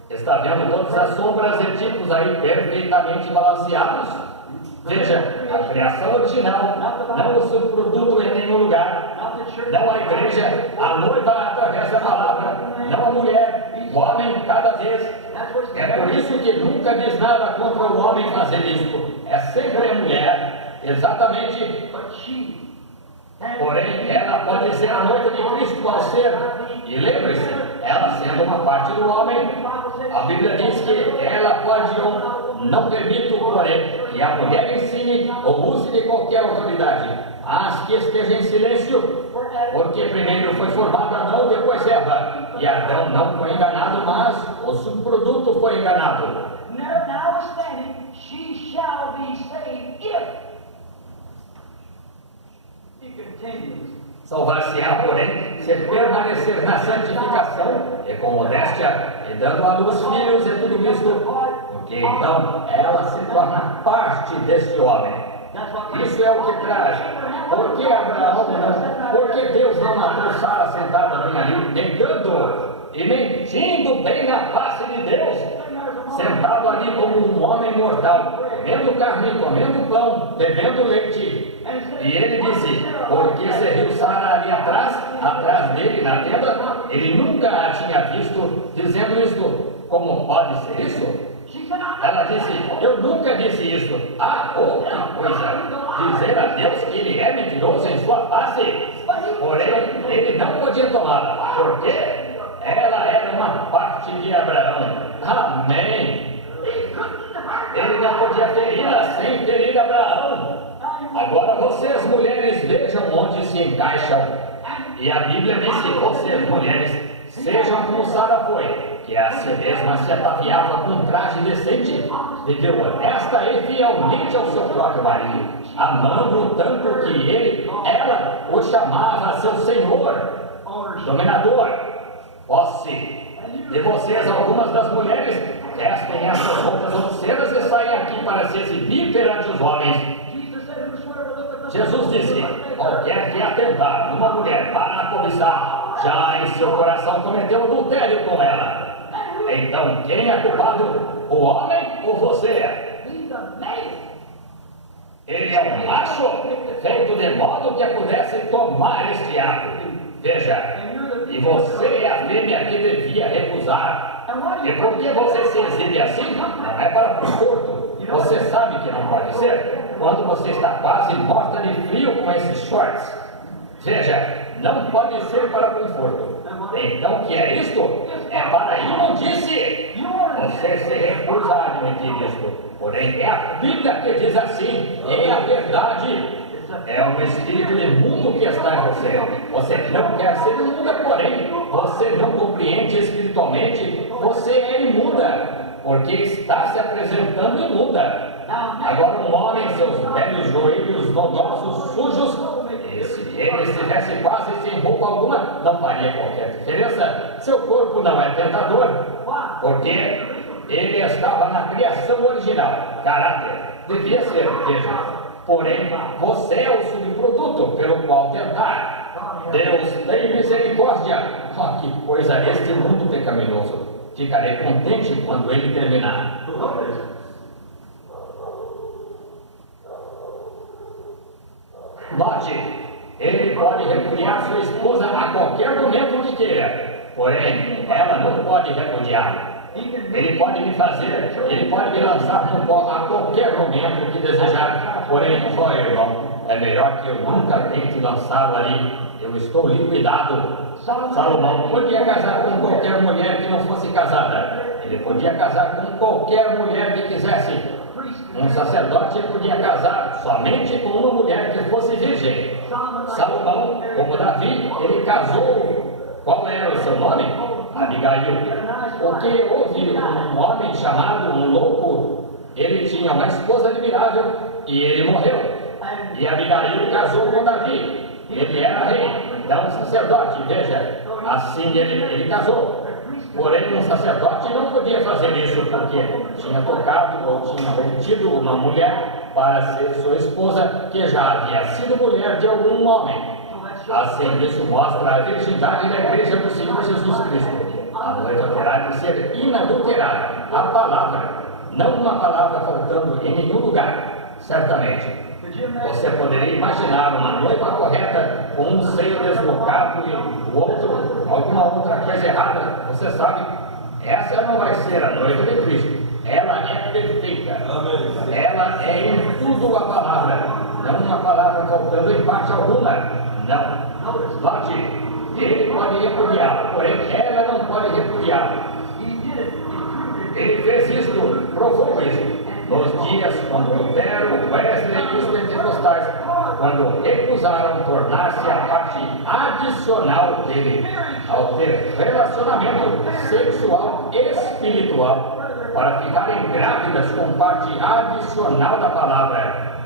Está vendo todas as sombras e tipos aí perfeitamente balanceados? Veja, a criação original, não o subproduto em nenhum lugar, não a igreja, a noiva através da palavra, não a mulher, o homem cada vez. É por isso que nunca diz nada contra o homem fazer isto. É sempre a mulher, exatamente. Porém, ela pode ser a noiva de Cristo ao ser. E lembre-se, ela sendo uma parte do homem, a Bíblia diz que ela pode ou não permite, porém, que a mulher ensine ou use de qualquer autoridade, mas que esteja em silêncio, porque primeiro foi formado Adão, depois Eva, e Adão não foi enganado, mas o subproduto foi enganado. Notwithstanding, she shall be saved if he continues. Salvar-se-á, porém, se permanecer na santificação e com modéstia, e dando à luz filhos e tudo isto, porque então ela se torna parte deste homem. Isso é o que traz. Por que Abraão não? Por que Deus não matou Sara sentada bem ali, negando e mentindo bem na face de Deus, sentado ali como um homem mortal, comendo carne, comendo pão, bebendo leite? E ele disse, porque serviu Sara ali atrás dele na tenda, ele nunca a tinha visto dizendo isto. Como pode ser isso? Ela disse, eu nunca disse isso. Ah, outra coisa, dizer a Deus que ele é mentiroso em sua face. Porém, ele não podia tomá-la, porque ela era uma parte de Abraão. Amém. Ele não podia feri-la sem ferir Abraão. Agora vocês, mulheres, vejam onde se encaixam. E a Bíblia diz que vocês, mulheres, sejam como Sara foi, que a si mesma se ataviava com traje decente, viveu honesta e fielmente ao seu próprio marido, amando-o tanto que ela o chamava seu senhor, dominador. Posse. De vocês, algumas das mulheres, vestem essas roupas obscenas e saem aqui para se exibir perante os homens. Jesus disse, qualquer que atentar numa mulher para a cobiçar, já em seu coração cometeu adultério com ela. Então, quem é culpado? O homem ou você? Ele é um macho, feito de modo que pudesse tomar este ato. Veja, e você é a fêmea que devia recusar. E por que você se exibe assim? Não é para conforto. Você sabe que não pode ser quando você está quase morta de frio com esses shorts. Veja, não pode ser para conforto. Então, o que é isto? É para imundice. Você se recusa a admitir isto. Porém, é a Bíblia que diz assim. É a verdade. É um espírito imundo que está em você. Você não quer ser imunda, porém, você não compreende espiritualmente. Você é imunda, porque está se apresentando imunda. Agora, um homem, seus velhos joelhos nodosos, sujos, e se ele estivesse quase sem roupa alguma, não faria qualquer diferença. Seu corpo não é tentador, porque ele estava na criação original, caráter. Devia ser, veja. Porém, você é o subproduto pelo qual tentar. Deus tem misericórdia. Oh, que coisa este mundo pecaminoso. Ficarei contente quando ele terminar. Note, ele pode repudiar sua esposa a qualquer momento que queira. Porém, ela não pode repudiá-lo. Ele pode me fazer, ele pode me lançar no pó a qualquer momento que desejar. Porém, ó irmão, é melhor que eu nunca tente lançá-lo ali. Eu estou liquidado. Salomão podia casar com qualquer mulher que não fosse casada. Ele podia casar com qualquer mulher que quisesse. Um sacerdote podia casar somente com uma mulher que fosse virgem. Salomão, como Davi, ele casou. Qual era o seu nome? Abigail. Porque houve um homem chamado um louco. Ele tinha uma esposa admirável e ele morreu. E Abigail casou com Davi. Ele era rei, não sacerdote, veja. Assim ele casou. Porém, um sacerdote não podia fazer isso porque tinha tocado ou tinha obtido uma mulher para ser sua esposa que já havia sido mulher de algum homem. Assim, isso mostra a virgindade da igreja do Senhor Jesus Cristo. A noiva terá de ser inadulterada. A palavra, não uma palavra faltando em nenhum lugar, certamente. Você poderia imaginar uma noiva correta com um seio deslocado e o outro, alguma outra coisa errada? Você sabe, essa não vai ser a noiva de Cristo. Ela é perfeita. Amém. Ela é em tudo a palavra, não uma palavra faltando em parte alguma. Não. Note, ele pode repudiá-la, porém ela não pode repudiá-la. Ele fez isto, provou isso. Nos dias quando Lutero, Wesley e os pentecostais, quando recusaram tornar-se a parte adicional dele, ao ter relacionamento sexual espiritual, para ficarem grávidas com parte adicional da palavra.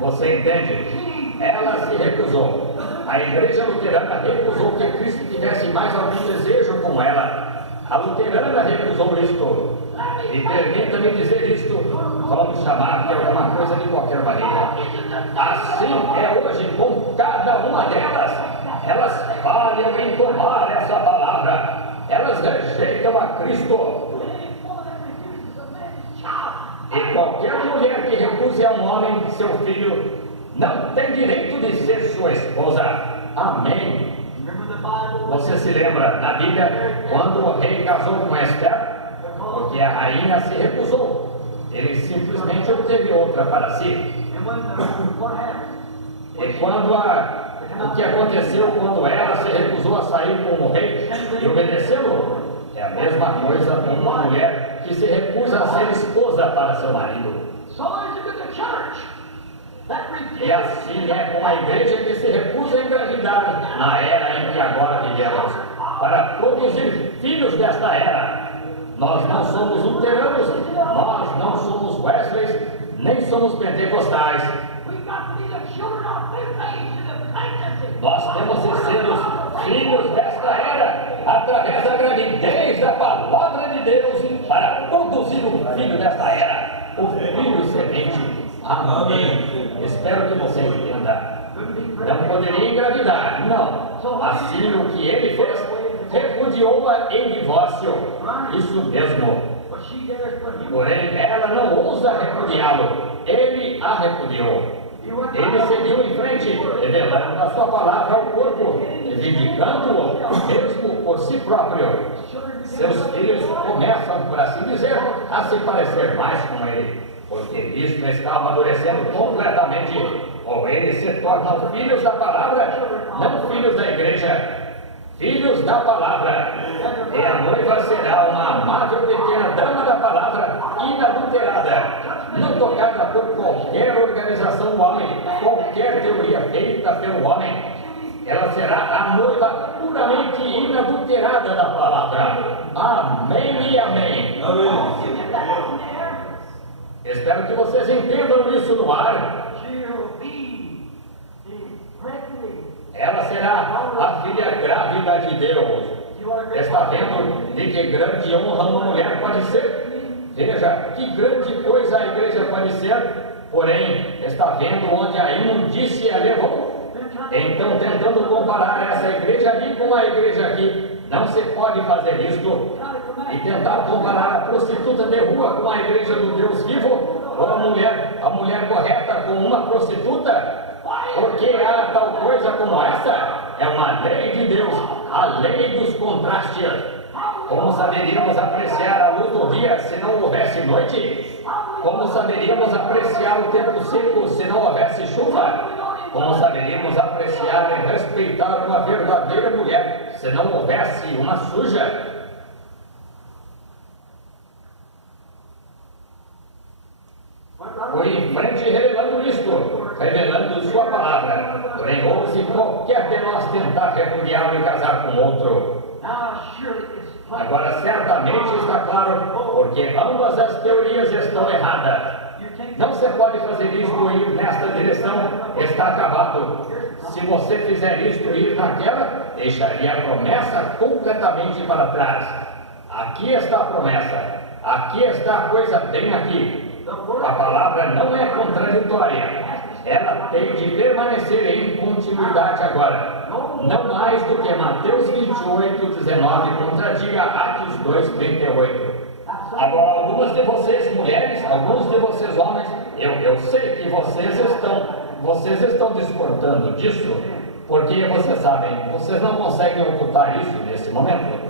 Você entende? Ela se recusou. A igreja luterana recusou que Cristo tivesse mais algum desejo com ela. A luterana recusou isto. E permita-me dizer isto, vamos chamar de alguma coisa de qualquer maneira. Assim é hoje com cada uma delas. Elas falham em tomar essa palavra. Elas rejeitam a Cristo. E qualquer mulher que recuse a um homem seu filho não tem direito de ser sua esposa. Amém. Você se lembra na Bíblia quando o rei casou com Esther? Porque a rainha se recusou. Ele simplesmente obteve outra para si. E o que aconteceu quando ela se recusou a sair com o rei e obedecê-lo? É a mesma coisa com uma mulher que se recusa a ser esposa para seu marido. E assim é com a igreja que se recusa a engravidar na era em que agora vivemos, para produzir filhos desta era. Nós não somos luteranos, nós não somos Wesleys, nem somos pentecostais. Nós temos de ser os filhos desta era, através da gravidez da palavra de Deus, para produzir o filho desta era, o filho semente. Amém. Espero que você entenda. Não poderia engravidar, não. Assim, o que ele fez, repudiou-a em divórcio. Isso mesmo. Porém, ela não ousa repudiá-lo. Ele a repudiou. Ele seguiu em frente, revelando a sua palavra ao corpo, vindicando-o mesmo por si próprio. Seus filhos começam, por assim dizer, a se parecer mais com ele, porque Cristo está amadurecendo completamente, ou eles se tornam filhos da palavra, não filhos da igreja, filhos da palavra. E a noiva será uma amável pequena dama da palavra, inadulterada, não tocada por qualquer organização do homem, qualquer teoria feita pelo homem. Ela será a noiva puramente inadulterada da palavra. Amém e amém. Amém. Espero que vocês entendam isso no ar. Ela será a filha grávida de Deus. Está vendo de que grande honra uma mulher pode ser? Veja que grande coisa a igreja pode ser, porém, está vendo onde a imundícia levou? Então, tentando comparar essa igreja ali com a igreja aqui, não se pode fazer isto. E tentar comparar a prostituta de rua com a igreja do Deus vivo, ou a mulher correta com uma prostituta, porque há tal coisa como essa, é uma lei de Deus, a lei dos contrastes. Como saberíamos apreciar a luz do dia se não houvesse noite? Como saberíamos apreciar o tempo seco se não houvesse chuva? Como saberíamos apreciar e respeitar uma verdadeira mulher se não houvesse uma suja? Foi em frente revelando isto, revelando sua palavra. Porém, ouse qualquer de nós tentar repudiá-lo e casar com outro. Agora, certamente está claro, porque ambas as teorias estão erradas. Não se pode fazer isto e ir nesta direção, está acabado. se você fizer isto e ir naquela, deixaria a promessa completamente para trás. Aqui está a promessa, aqui está a coisa bem aqui. A palavra não é contraditória, ela tem de permanecer em continuidade agora. Não mais do que Mateus 28, 19 contradiga Atos 2, 38. Agora, algumas de vocês mulheres, alguns de vocês homens, eu sei que vocês estão discordando disso, porque vocês sabem, vocês não conseguem ocultar isso nesse momento.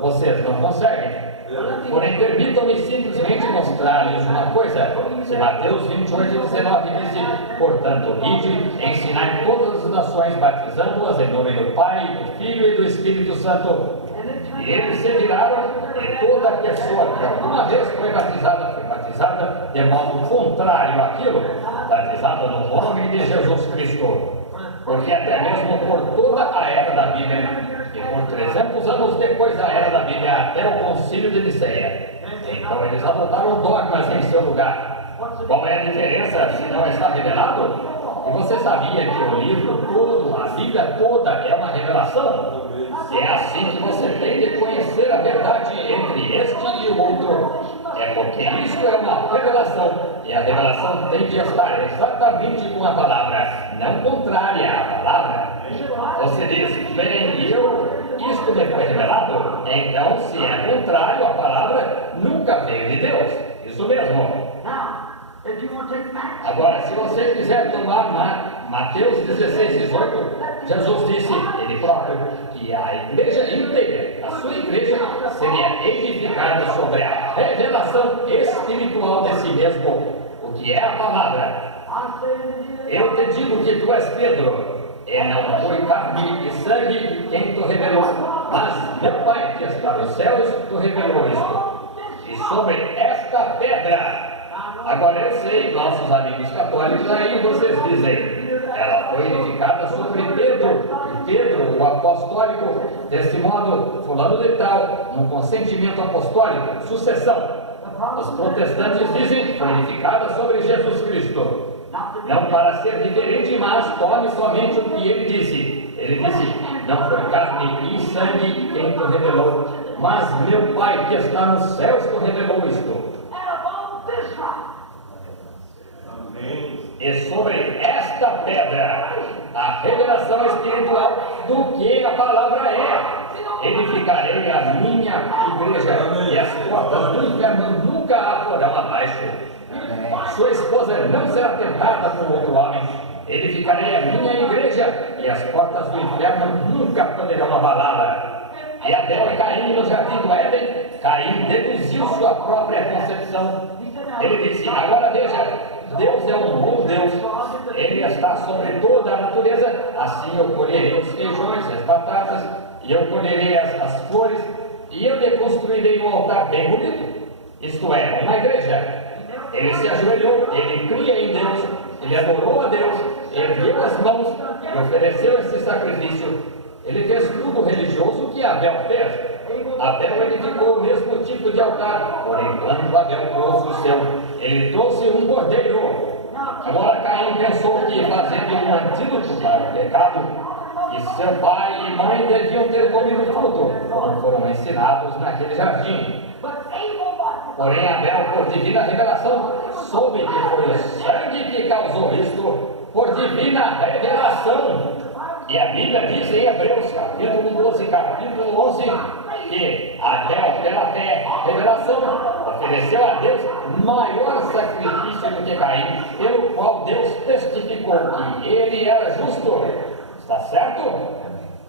Vocês não conseguem. Porém, permitam-me simplesmente mostrar-lhes uma coisa. Se Mateus 28, 19 diz, portanto, ide, ensinai todas as nações, batizando-as em nome do Pai, do Filho e do Espírito Santo. E eles se viraram, e toda pessoa que alguma vez foi batizada de modo contrário àquilo, batizada no nome de Jesus Cristo. Porque até mesmo por toda a era da Bíblia, e por 300 anos depois da era da Bíblia, até o concílio de Niceia, então eles adotaram dogmas em seu lugar. Qual é a diferença se não está revelado? E você sabia que o livro todo, a Bíblia toda, é uma revelação? É assim que você tem de conhecer a verdade entre este e o outro. É porque isso é uma revelação, e a revelação tem de estar exatamente com a palavra, não contrária à palavra. Você diz, bem, isto me foi revelado, então se é contrário à palavra, nunca veio de Deus. Isso mesmo. Agora, se você quiser tomar Mateus 16, 18, Jesus disse, ele próprio, que a igreja inteira, a sua igreja, seria edificada sobre a revelação espiritual de si mesmo, o que é a palavra. Eu te digo que tu és Pedro, e não foi carne e sangue quem tu revelou, mas meu Pai que está nos céus tu revelou isto. E sobre esta pedra, agora eu sei, nossos amigos católicos, aí vocês dizem, ela foi edificada sobre Pedro, e Pedro, o apostólico, desse modo, fulano de tal, no consentimento apostólico, sucessão. Os protestantes dizem, foi edificada sobre Jesus Cristo. Não para ser diferente, mas tome somente o que ele disse. Ele disse, não foi carne e sangue quem tu revelou, mas meu Pai que está nos céus tu revelou isto. E sobre esta pedra, a revelação espiritual do que a palavra é, edificarei a minha igreja, e as portas do inferno nunca a porão abaixo. Sua esposa não será tentada com outro homem. Edificarei a minha igreja, e as portas do inferno nunca poderão abalá-la. E Abel e Caim no jardim do Éden, Caim deduziu sua própria concepção. Ele disse, agora veja, Deus é um bom Deus, Ele está sobre toda a natureza, assim eu colherei os feijões, as batatas, e eu colherei as flores, e eu lhe construirei um altar bem bonito, isto é, uma igreja. Ele se ajoelhou, ele cria em Deus, ele adorou a Deus, ergueu as mãos e ofereceu esse sacrifício. Ele fez tudo religioso que Abel fez. Abel edificou o mesmo tipo de altar, porém quando Abel trouxe o seu, ele trouxe um cordeiro. Agora Caim pensou que fazendo um antídoto para o pecado, que seu pai e mãe deviam ter comido fruto, como foram ensinados naquele jardim. Porém Abel, por divina revelação, soube que foi o sangue que causou isto, por divina revelação. E a Bíblia diz em Hebreus, capítulo 12, capítulo 11, que Abel, pela fé, revelação, ofereceu a Deus maior sacrifício do que Caim, pelo qual Deus testificou que ele era justo. Está certo?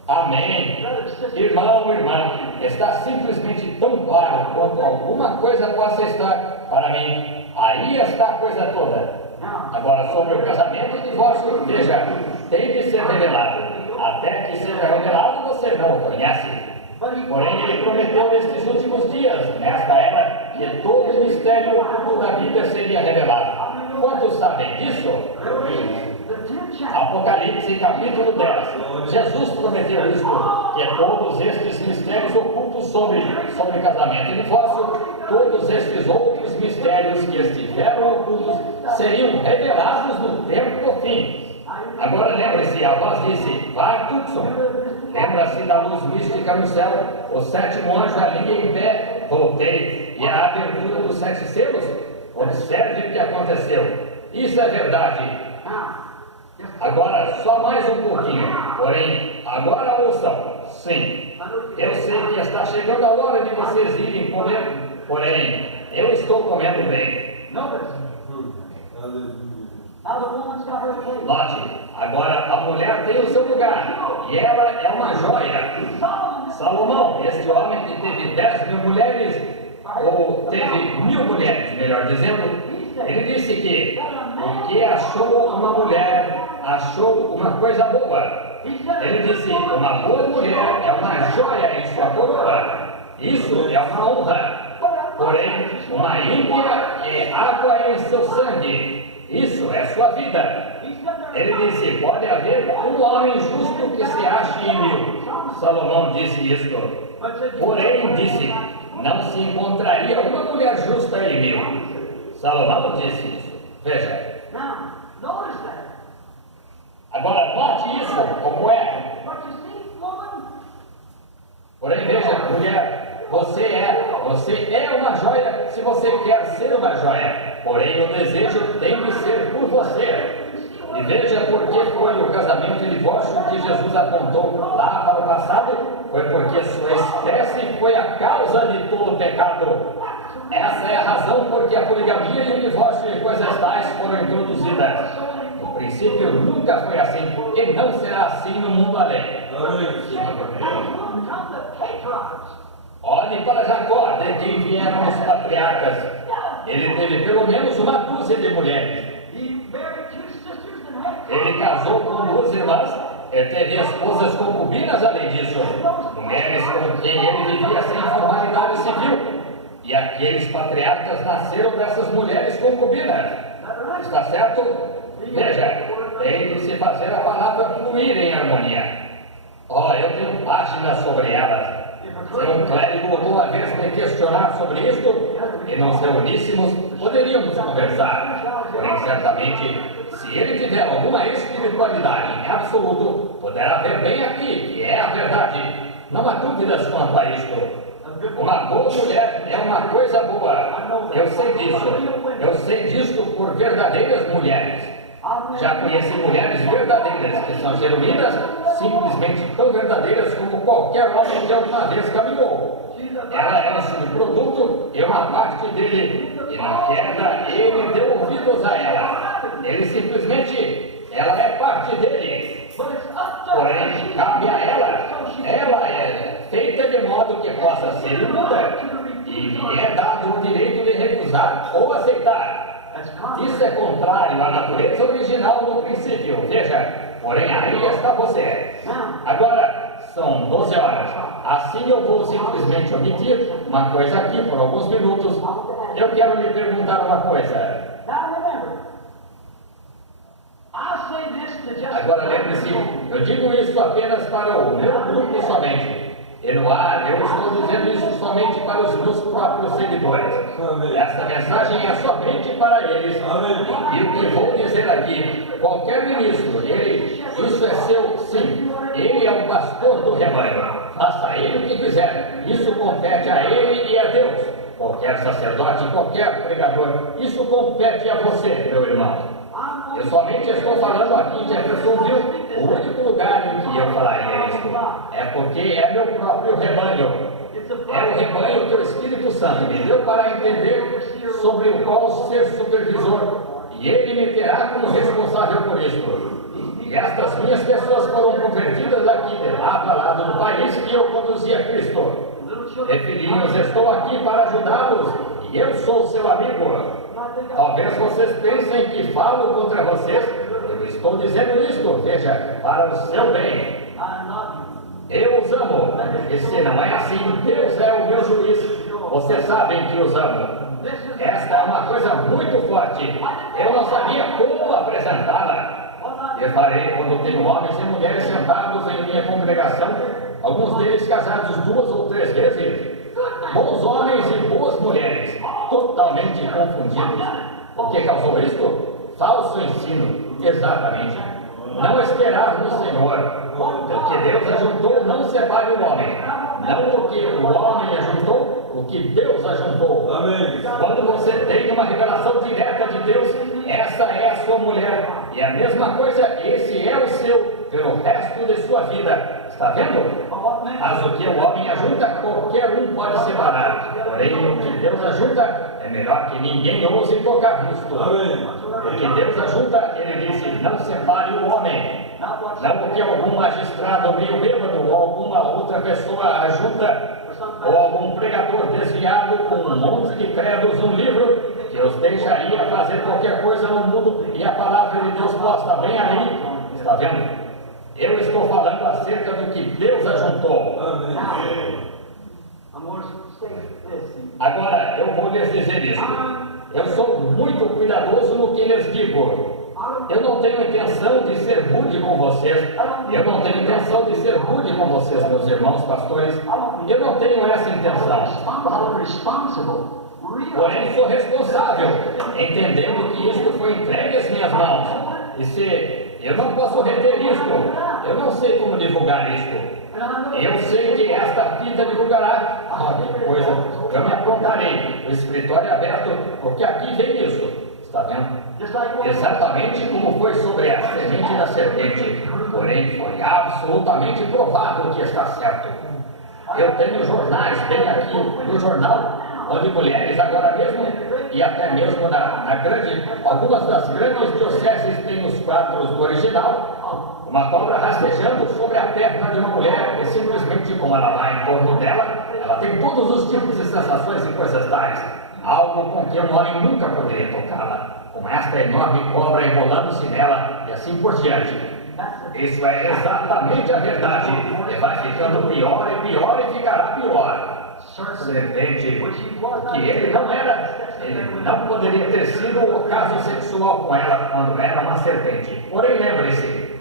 Amém. Irmão, irmã, está simplesmente tão claro quanto alguma coisa possa estar para mim. Aí está a coisa toda. Agora, sobre o casamento e divórcio, veja, tem que ser revelado. Até que seja revelado, você não o conhece. Porém, ele prometeu nestes últimos dias, nesta era, que todo o mistério oculto da Bíblia seria revelado. Quantos sabem disso? Apocalipse capítulo 10. Jesus prometeu isto, que todos estes mistérios ocultos sobre casamento e divórcio, todos estes outros mistérios que estiveram ocultos, seriam revelados no tempo do fim. Agora lembre-se, a voz disse, vai, Tucson. Lembra-se da luz mística no céu, o sétimo anjo ali em pé, voltei, e a abertura dos 7 selos? Observe o que aconteceu. Isso é verdade. Agora, só mais um pouquinho. Porém, agora ouçam. Sim, eu sei que está chegando a hora de vocês irem comer. Porém, eu estou comendo bem. Note, agora a mulher tem o seu lugar. E ela é uma joia. Salomão, este homem que teve 10 mil mulheres, ou teve 1000 mulheres, melhor dizendo, ele disse que o que achou uma mulher, achou uma coisa boa. Ele disse, uma boa mulher é uma joia em sua coroa. Isso é uma honra. Porém, uma ímpia é água em seu sangue. Isso é sua vida. Ele disse, pode haver um homem justo que se ache em 1000. Salomão disse isto. Porém, disse, não se encontraria uma mulher justa em 1000. Salomão disse isso. Veja. Agora, note isso, como é. Porém, veja, mulher, você é uma joia se você quer ser uma joia. Porém, o desejo tem que ser por você. E veja por que foi o casamento e divórcio que Jesus apontou lá para o passado. Foi porque sua espécie foi a causa de todo o pecado. Essa é a razão por que a poligamia e o divórcio e coisas tais foram introduzidas. No princípio nunca foi assim e não será assim no mundo além. Olhe para Jacó, de quem vieram os patriarcas. Ele teve pelo menos uma dúzia de mulheres. Ele casou com 2 irmãs e teve esposas concubinas além disso. Mulheres com quem ele vivia sem formalidade civil. E aqueles patriarcas nasceram dessas mulheres concubinas. Está certo? Veja, tem que se fazer a palavra fluir em harmonia. Eu tenho páginas sobre elas. Se um clérigo alguma vez me questionar sobre isto, e nos reuníssemos, poderíamos conversar. Porém, certamente, se ele tiver alguma espiritualidade em absoluto, poderá ver bem aqui, que é a verdade. Não há dúvidas quanto a isto. Uma boa mulher é uma coisa boa. Eu sei disso. Eu sei disto por verdadeiras mulheres. Já conheci mulheres verdadeiras que são genuínas, simplesmente tão verdadeiras como qualquer homem que alguma vez caminhou. Ela é um subproduto e uma parte dele. E na queda ele deu ouvidos a ela. Ele simplesmente, ela é parte dele. Porém, cabe a ela. Ela é feita de modo que possa ser imunda. E lhe é dado o direito de recusar ou aceitar. Isso é contrário à natureza original no princípio. Veja, porém aí está você. Agora, são 12 horas. Assim eu vou simplesmente omitir uma coisa aqui por alguns minutos. Eu quero lhe perguntar uma coisa. Agora lembre-se, eu digo isso apenas para o meu grupo somente. E no ar, eu estou dizendo isso somente para os meus próprios seguidores. Esta mensagem é somente para eles. E o que vou dizer aqui, qualquer ministro, isso é seu, sim. Ele é o pastor do rebanho. Faça ele o que quiser. Isso compete a ele e a Deus. Qualquer sacerdote, qualquer pregador, isso compete a você, meu irmão. Eu somente estou falando aqui de Jeffersonville, o único lugar em que eu falaria isso. É porque é meu próprio rebanho. É o rebanho que o Espírito Santo me deu para entender sobre o qual ser supervisor. E ele me terá como responsável por isso. E estas minhas pessoas foram convertidas aqui de lado a lado no país que eu conduzi a Cristo. E filhinhos, estou aqui para ajudá-los. E eu sou seu amigo. Talvez vocês pensem que falo contra vocês. Eu estou dizendo isto, veja, para o seu bem. Eu os amo. E se não é assim, Deus é o meu juiz. Vocês sabem que os amo. Esta é uma coisa muito forte. Eu não sabia como apresentá-la. Eu farei quando tenho homens e mulheres sentados em minha congregação, alguns deles casados 2 ou 3 vezes. Bons homens e boas mulheres, totalmente confundidos. O que causou isto? Falso ensino, exatamente. não esperar no Senhor. O que Deus ajuntou, não separe o homem. Não o que o homem ajuntou, o que Deus ajuntou. Amém. Quando você tem uma revelação direta de Deus, essa é a sua mulher. E a mesma coisa, esse é o seu, pelo resto de sua vida. Está vendo? Mas o que o homem ajunta, qualquer um pode separar. Porém, o que Deus ajunta, é melhor que ninguém ouse tocar nisto. Amém. O que Deus ajunta, ele disse, não separe o homem. Não porque algum magistrado meio bêbado ou alguma outra pessoa ajunta, ou algum pregador desviado com um monte de credos no livro, que os deixaria fazer qualquer coisa no mundo e a palavra de Deus posta bem ali. Está vendo? Eu estou falando acerca do que Deus ajuntou. Amém. Agora, eu vou lhes dizer isso. Eu sou muito cuidadoso no que lhes digo. Eu não tenho intenção de ser rude com vocês. Eu não tenho intenção de ser rude com vocês, meus irmãos pastores. Eu não tenho essa intenção. Porém, sou responsável, entendendo que isto foi entregue às minhas mãos. E se eu não posso reter isto, eu não sei como divulgar isto. Eu sei que esta fita divulgará. Que coisa, eu me aprontarei. O escritório é aberto, porque aqui vem isso. Está vendo? Exatamente como foi sobre a semente da serpente. Porém, foi absolutamente provado que está certo. Eu tenho jornais bem aqui no jornal, onde mulheres agora mesmo, e até mesmo algumas das grandes dioceses têm os quadros do original, uma cobra rastejando sobre a perna de uma mulher, e simplesmente como ela vai em torno dela, ela tem todos os tipos de sensações e coisas tais, algo com que um homem nunca poderia tocá-la, com esta enorme cobra enrolando-se nela, e assim por diante. Isso é exatamente a verdade, e vai ficando pior e pior e ficará pior. Serpente, que ele não poderia ter sido o caso sexual com ela quando era uma serpente. Porém, lembre-se,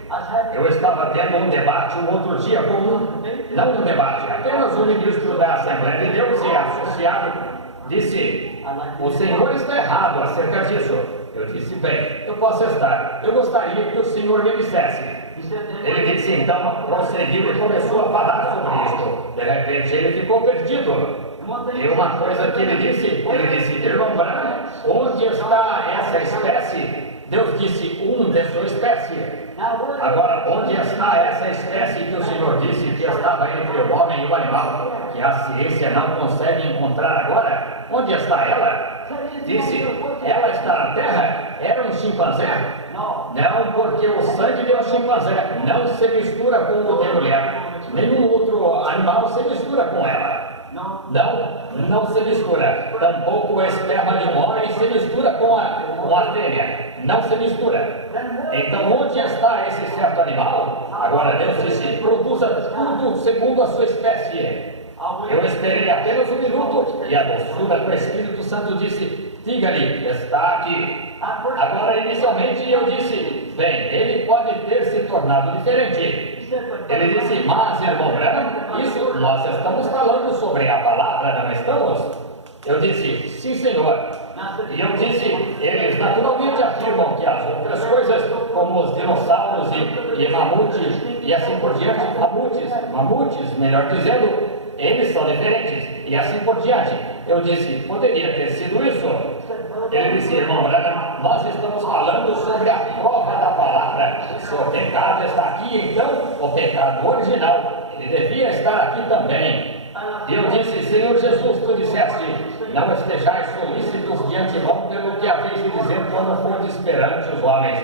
eu estava tendo um debate um outro dia não um debate, apenas um ministro da Assembleia de Deus e associado disse, o senhor está errado acerca disso. Eu disse, bem, eu posso estar, eu gostaria que o senhor me dissesse. Ele disse então, prosseguiu e começou a falar sobre isto. De repente ele ficou perdido. E uma coisa que ele disse, irmão Branham, onde está essa espécie? Deus disse, de sua espécie. Agora, onde está essa espécie que o Senhor disse que estava entre o homem e o animal, que a ciência não consegue encontrar agora? Onde está ela? Disse, ela está na terra? Era um chimpanzé? Não, porque o sangue de um chimpanzé não se mistura com o de mulher. Nenhum outro animal se mistura com ela. Não se mistura. Tampouco o esperma de um homem se mistura com a fêmea. Não se mistura. Então, onde está esse certo animal? Agora Deus disse, produza tudo segundo a sua espécie. Eu esperei apenas um minuto e a doçura do Espírito Santo disse, diga-lhe, está aqui. Agora, inicialmente, eu disse, bem, ele pode ter se tornado diferente. Ele disse, mas, irmão Branham, isso nós estamos falando sobre a palavra, não estamos? Eu disse, sim, senhor. E eu disse, eles naturalmente afirmam que as outras coisas, como os dinossauros e mamutes, e assim por diante, mamutes, melhor dizendo, eles são diferentes, e assim por diante. Eu disse, poderia ter sido isso. Ele disse, irmão Branham, nós estamos falando sobre a prova da palavra. Se o pecado está aqui, então o pecado original, ele devia estar aqui também. E eu disse, Senhor Jesus, tu disseste, não estejais solícitos de antemão pelo que haveis de dizer quando fordes perante os homens,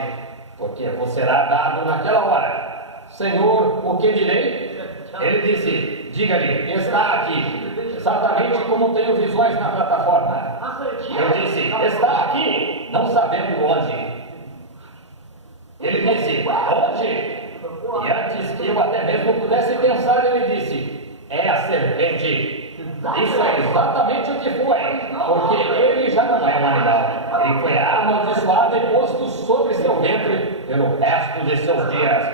porque vos será dado naquela hora. Senhor, o que direi? Ele disse, diga-lhe, está aqui, exatamente como tenho visões na plataforma. Eu disse, está aqui, não sabendo onde. Ele disse, onde? E antes que eu até mesmo pudesse pensar, ele disse, é a serpente. Isso é exatamente o que foi, porque ele já não é um animal. Ele foi amaldiçoado e posto sobre seu ventre pelo resto de seus dias.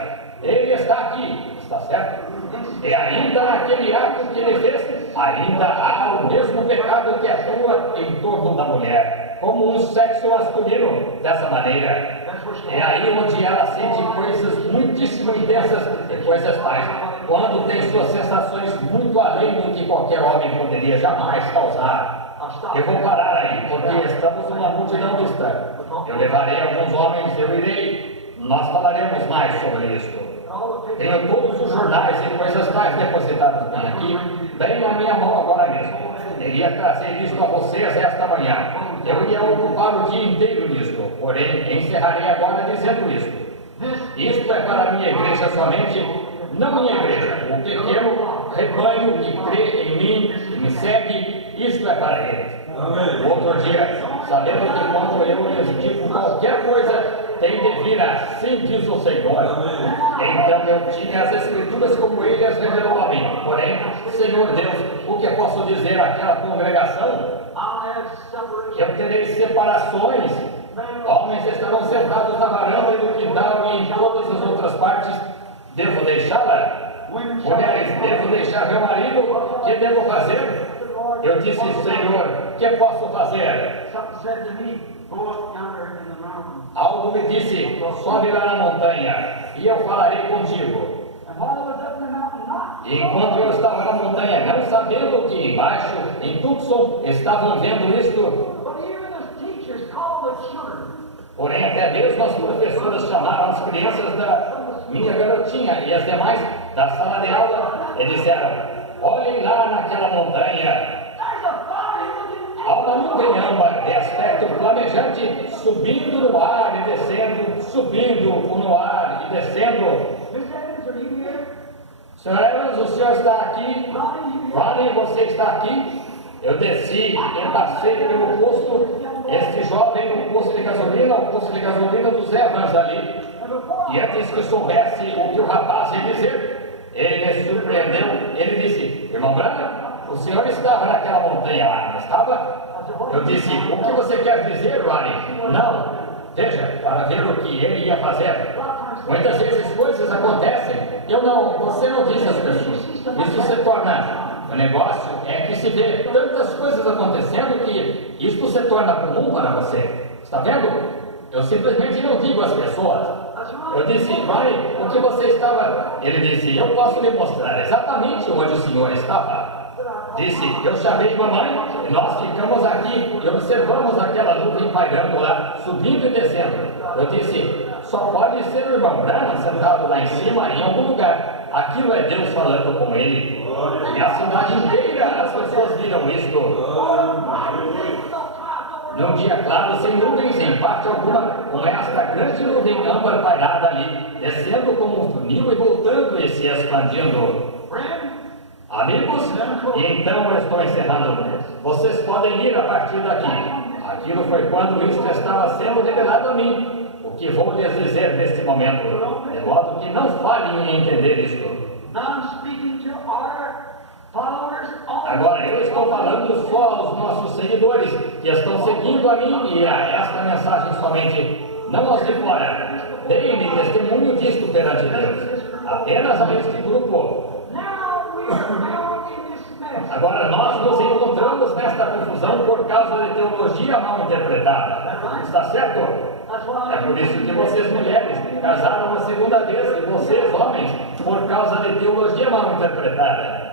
Ele está aqui, está certo? E ainda naquele ato que ele fez, ainda há o mesmo pecado que atua em torno da mulher, como um sexo masculino dessa maneira. É aí onde ela sente coisas muitíssimo intensas e coisas tais, quando tem suas sensações muito além do que qualquer homem poderia jamais causar. Eu vou parar aí, porque estamos numa multidão distante. Eu levarei alguns homens, eu irei, nós falaremos mais sobre isso. Tenho todos os jornais e coisas tais depositados bem aqui, bem na minha mão agora mesmo. Iria trazer isto a vocês esta manhã. Eu iria ocupar o dia inteiro nisto, porém encerrarei agora dizendo isto. Isto é para a minha igreja somente, não minha igreja, o pequeno rebanho que crê em mim e me segue, isto é para ele. Outro dia, sabendo que quando eu lhes digo qualquer coisa, tem de vir assim, diz o Senhor. Então eu tinha as Escrituras como ele as revelou a mim. Porém, Senhor Deus, o que posso dizer àquela congregação? Eu terei separações. Homens estarão sentados na varanda e no quintal e em todas as outras partes. Devo deixá-la? Mulheres, devo deixar meu marido? O que devo fazer? Eu disse, Senhor, o que posso fazer? Algo me disse, sobe lá na montanha e eu falarei contigo. E enquanto eu estava na montanha, não sabendo que embaixo, em Tucson, estavam vendo isto, porém até mesmo as professoras chamaram as crianças da minha garotinha e as demais da sala de aula e disseram, olhem lá naquela montanha. Há uma nuvem âmbar de aspecto flamejante subindo no ar e descendo, subindo no ar e descendo. Sr. Evans, o senhor está aqui? Ronnie, você está aqui? Eu desci e passei pelo posto, este jovem no posto de gasolina, o posto de gasolina dos Evans ali. E antes que soubesse o que o rapaz ia dizer, ele me surpreendeu. Ele disse, irmão Branham, o senhor estava naquela montanha lá, não estava? Eu disse, o que você quer dizer, Ronnie? Não, veja, para ver o que ele ia fazer. Muitas vezes coisas acontecem, você não diz às pessoas. Isso se torna, o negócio é que se vê tantas coisas acontecendo que isto se torna comum para você. Está vendo? Eu simplesmente não digo às pessoas. Eu disse, Ronnie, o que você estava... Ele disse, eu posso lhe mostrar exatamente onde o senhor estava. Disse, eu chamei mamãe e nós ficamos aqui e observamos aquela nuvem pairando lá, subindo e descendo. Eu disse, só pode ser o irmão Branham sentado lá em cima, em algum lugar. Aquilo é Deus falando com ele. E a cidade inteira, as pessoas viram isto. Num dia claro, sem nuvens, em parte alguma, com esta grande nuvem âmbar pairada ali, descendo como um funil e voltando e se expandindo. Amigos, e então eu estou encerrando. Vocês podem ir a partir daqui. Aquilo foi quando isto estava sendo revelado a mim. O que vou lhes dizer neste momento, de modo que não falhem em entender isto. Agora eu estou falando só aos nossos seguidores que estão seguindo a mim e a esta mensagem somente, não aos de fora. Deem-me testemunho disto perante Deus. Apenas a este grupo. Agora nós nos encontramos nesta confusão por causa de teologia mal interpretada. Está certo? É por isso que vocês mulheres casaram a segunda vez e vocês homens por causa de teologia mal interpretada.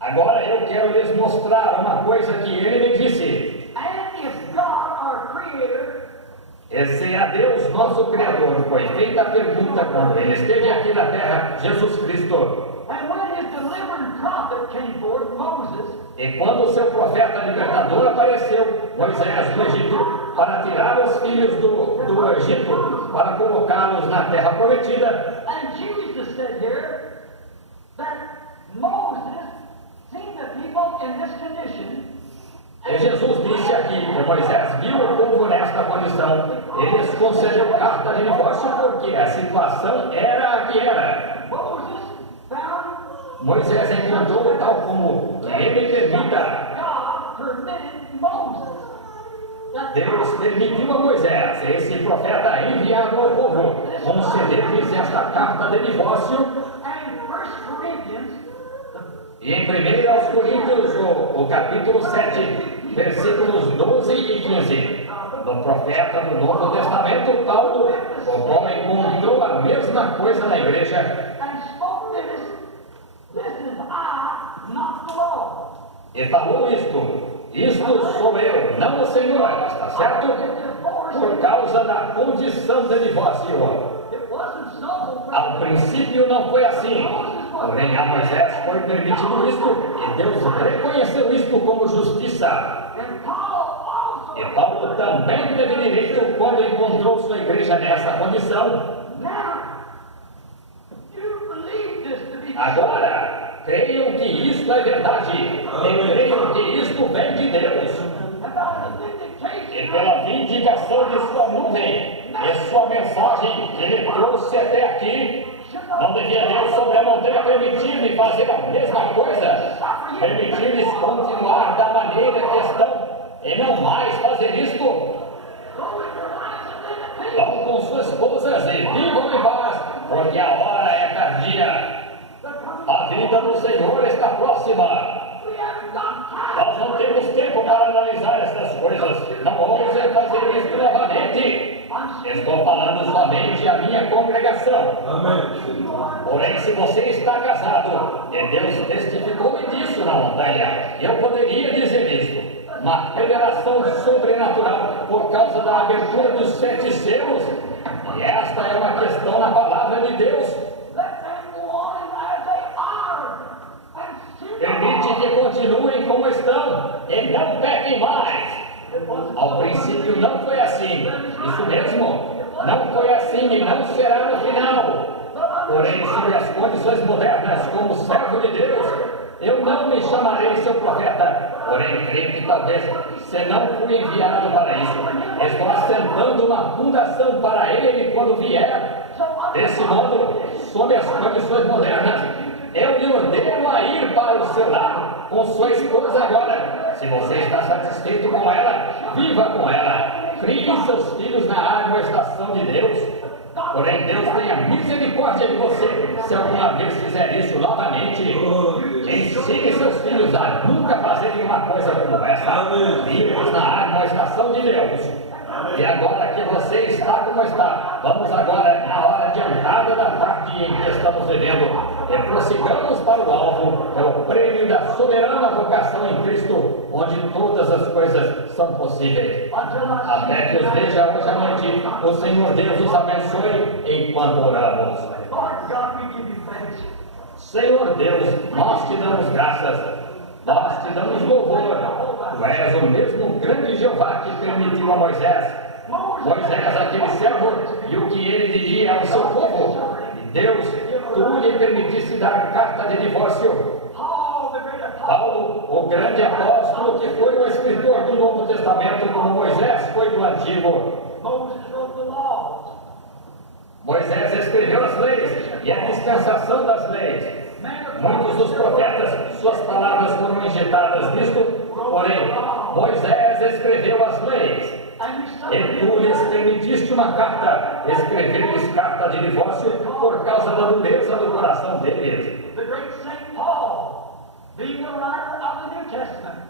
Agora eu quero lhes mostrar uma coisa que ele me disse. E se a Deus, nosso Criador, foi feita a pergunta quando ele esteve aqui na terra, Jesus Cristo. E quando o seu profeta libertador apareceu, Moisés, no Egito, para tirar os filhos do Egito, para colocá-los na terra prometida. E Jesus disse aqui que Moisés viu o povo nesta condição. Ele lhes concedeu carta de divórcio porque a situação era a que era. Moisés encontrou tal como ele permita. Deus permitiu a Moisés, esse profeta enviado ao povo, conceder-lhes esta carta de divórcio. E em 1 aos Coríntios, o capítulo 7, versículos 12 e 15, do profeta do Novo Testamento, Paulo, o qual encontrou a mesma coisa na igreja, and spoke this. This is I, not the Lord. e falou isto sou eu, não o Senhor, está certo? Por causa da condição de divórcio. It wasn't so. Ao princípio não foi assim, porém a Moisés foi permitido isto, e Deus reconheceu isto como justiça. And Paul also. E Paulo também teve direito quando encontrou sua igreja nessa condição. Now, you believe this to be true. Agora, creiam que isto é verdade, e creiam que isto vem de Deus. About the vindication. E pela vindicação de sua nuvem e sua mensagem que ele trouxe até aqui, não devia Deus sobre a montanha permitir-me fazer a mesma coisa? Permitir-lhes continuar da maneira que estão e não mais fazer isto? Vão com suas esposas e vivam em paz, porque a hora é tardia. A vida do Senhor está próxima. Nós não temos tempo para analisar essas coisas. Não ousem fazer isso novamente. Estou falando somente à minha congregação. Amém. Porém, se você está casado, e Deus testificou-me disso na montanha, eu poderia dizer isto. Uma revelação sobrenatural por causa da abertura dos 7 selos. E esta é uma questão na palavra de Deus. Let them go on as they are. And sin Permite que continuem como estão e não pequem mais. Ao princípio não foi assim. Isso mesmo. Não foi assim e não será no final. Porém, sobre as condições modernas, como servo de Deus, eu não me chamarei seu profeta. Porém, creio que talvez, se não fui enviado para isso, estou assentando uma fundação para ele quando vier. Desse modo, sob as condições modernas, eu lhe ordeno a ir para o seu lado com sua esposa agora. Se você está satisfeito com ela, viva com ela. Crie seus filhos na admoestação de Deus. Porém, Deus tenha misericórdia de você se alguma vez fizer isso novamente. Ensine seus filhos a nunca fazerem uma coisa como essa. Vive-os na admoestação de Deus. E agora que você está como está, vamos agora na hora adiantada da tarde em que estamos vivendo e prossigamos para o alvo, é o prêmio da soberana vocação em Cristo, onde todas as coisas são possíveis. Até que os veja hoje à noite, o Senhor Deus os abençoe enquanto oramos. Lord God, we give you thanks. Senhor Deus, nós te damos graças, nós te damos louvor. Tu és o mesmo grande Jeová que permitiu a Moisés, aquele servo, e o que ele diria ao seu povo. E Deus, tu lhe permitiste dar carta de divórcio. Paul, the great apostle. Paulo, o grande apóstolo que foi o escritor do Novo Testamento, como Moisés foi do Antigo. Moses wrote the laws. Moisés escreveu as leis e a dispensação das leis. Muitos dos profetas, suas palavras foram injetadas nisto, porém, Moisés escreveu as leis. E tu lhes permitiste uma carta, escrever-lhes carta de divórcio por causa da dureza do coração deles. The great Saint Paul, being the writer of the New Testament,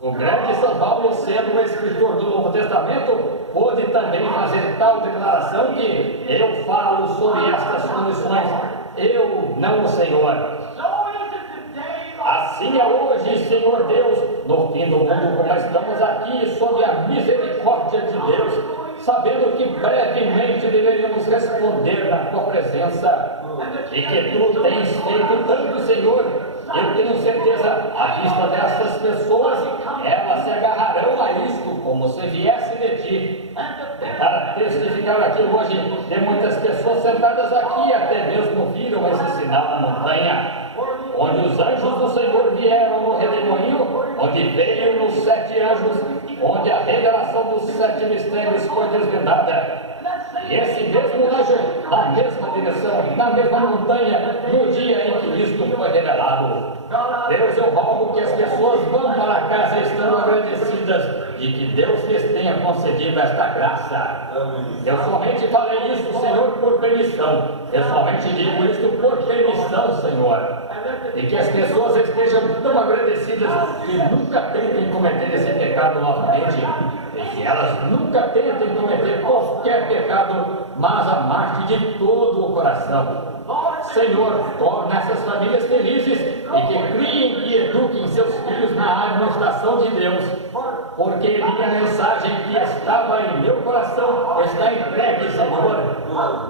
O grande São Paulo, sendo o escritor do Novo Testamento, pôde também fazer tal declaração que eu falo sobre estas condições, eu, não o Senhor. so is it today, Lord. Assim é hoje, Senhor Deus, no fim do mundo, como estamos aqui, sob a misericórdia de Deus, sabendo que brevemente deveríamos responder na tua presença, e que tu tens feito tanto, Senhor. Eu tenho certeza, à vista dessas pessoas, elas se agarrarão a isto como se viesse de ti. Para testificar aqui hoje, tem muitas pessoas sentadas aqui, até mesmo viram esse sinal na montanha, onde os anjos do Senhor vieram no redemoinho, onde veio nos 7 anjos, onde a revelação dos 7 mistérios foi desvendada. E esse mesmo anjo, na mesma direção, na mesma montanha, no dia em que isto foi revelado. Deus, eu rogo que as pessoas vão para casa estando agradecidas de que Deus lhes tenha concedido esta graça. Eu somente falei isso, Senhor, por permissão. Eu somente digo isso por permissão, Senhor. And let the e que as pessoas estejam tão agradecidas e nunca tentem cometer esse pecado novamente, e que elas nunca tentem cometer qualquer pecado, mas amar-te de todo o coração. Senhor, torna essas famílias felizes e que criem e eduquem seus filhos na administração de Deus, porque li a mensagem que estava em meu coração, está entregue, Senhor.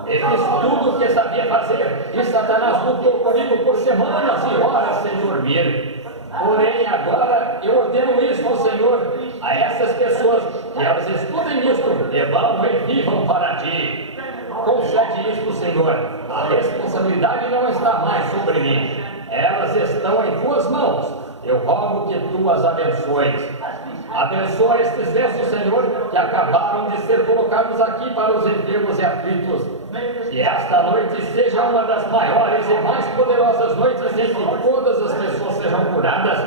E fiz tudo o que sabia fazer, e Satanás lutou comigo por semanas e horas sem dormir. Porém, agora eu ordeno isto, Senhor, a essas pessoas, que elas estudem isto e vão e vivam para ti. Concede isto, Senhor. A responsabilidade não está mais sobre mim. Elas estão em tuas mãos. Eu rogo que tu as abençoes. Abençoa estes versos, Senhor, que acabaram de ser colocados aqui para os enfermos e aflitos. Que esta noite seja uma das maiores e mais poderosas noites em que todas as pessoas sejam curadas.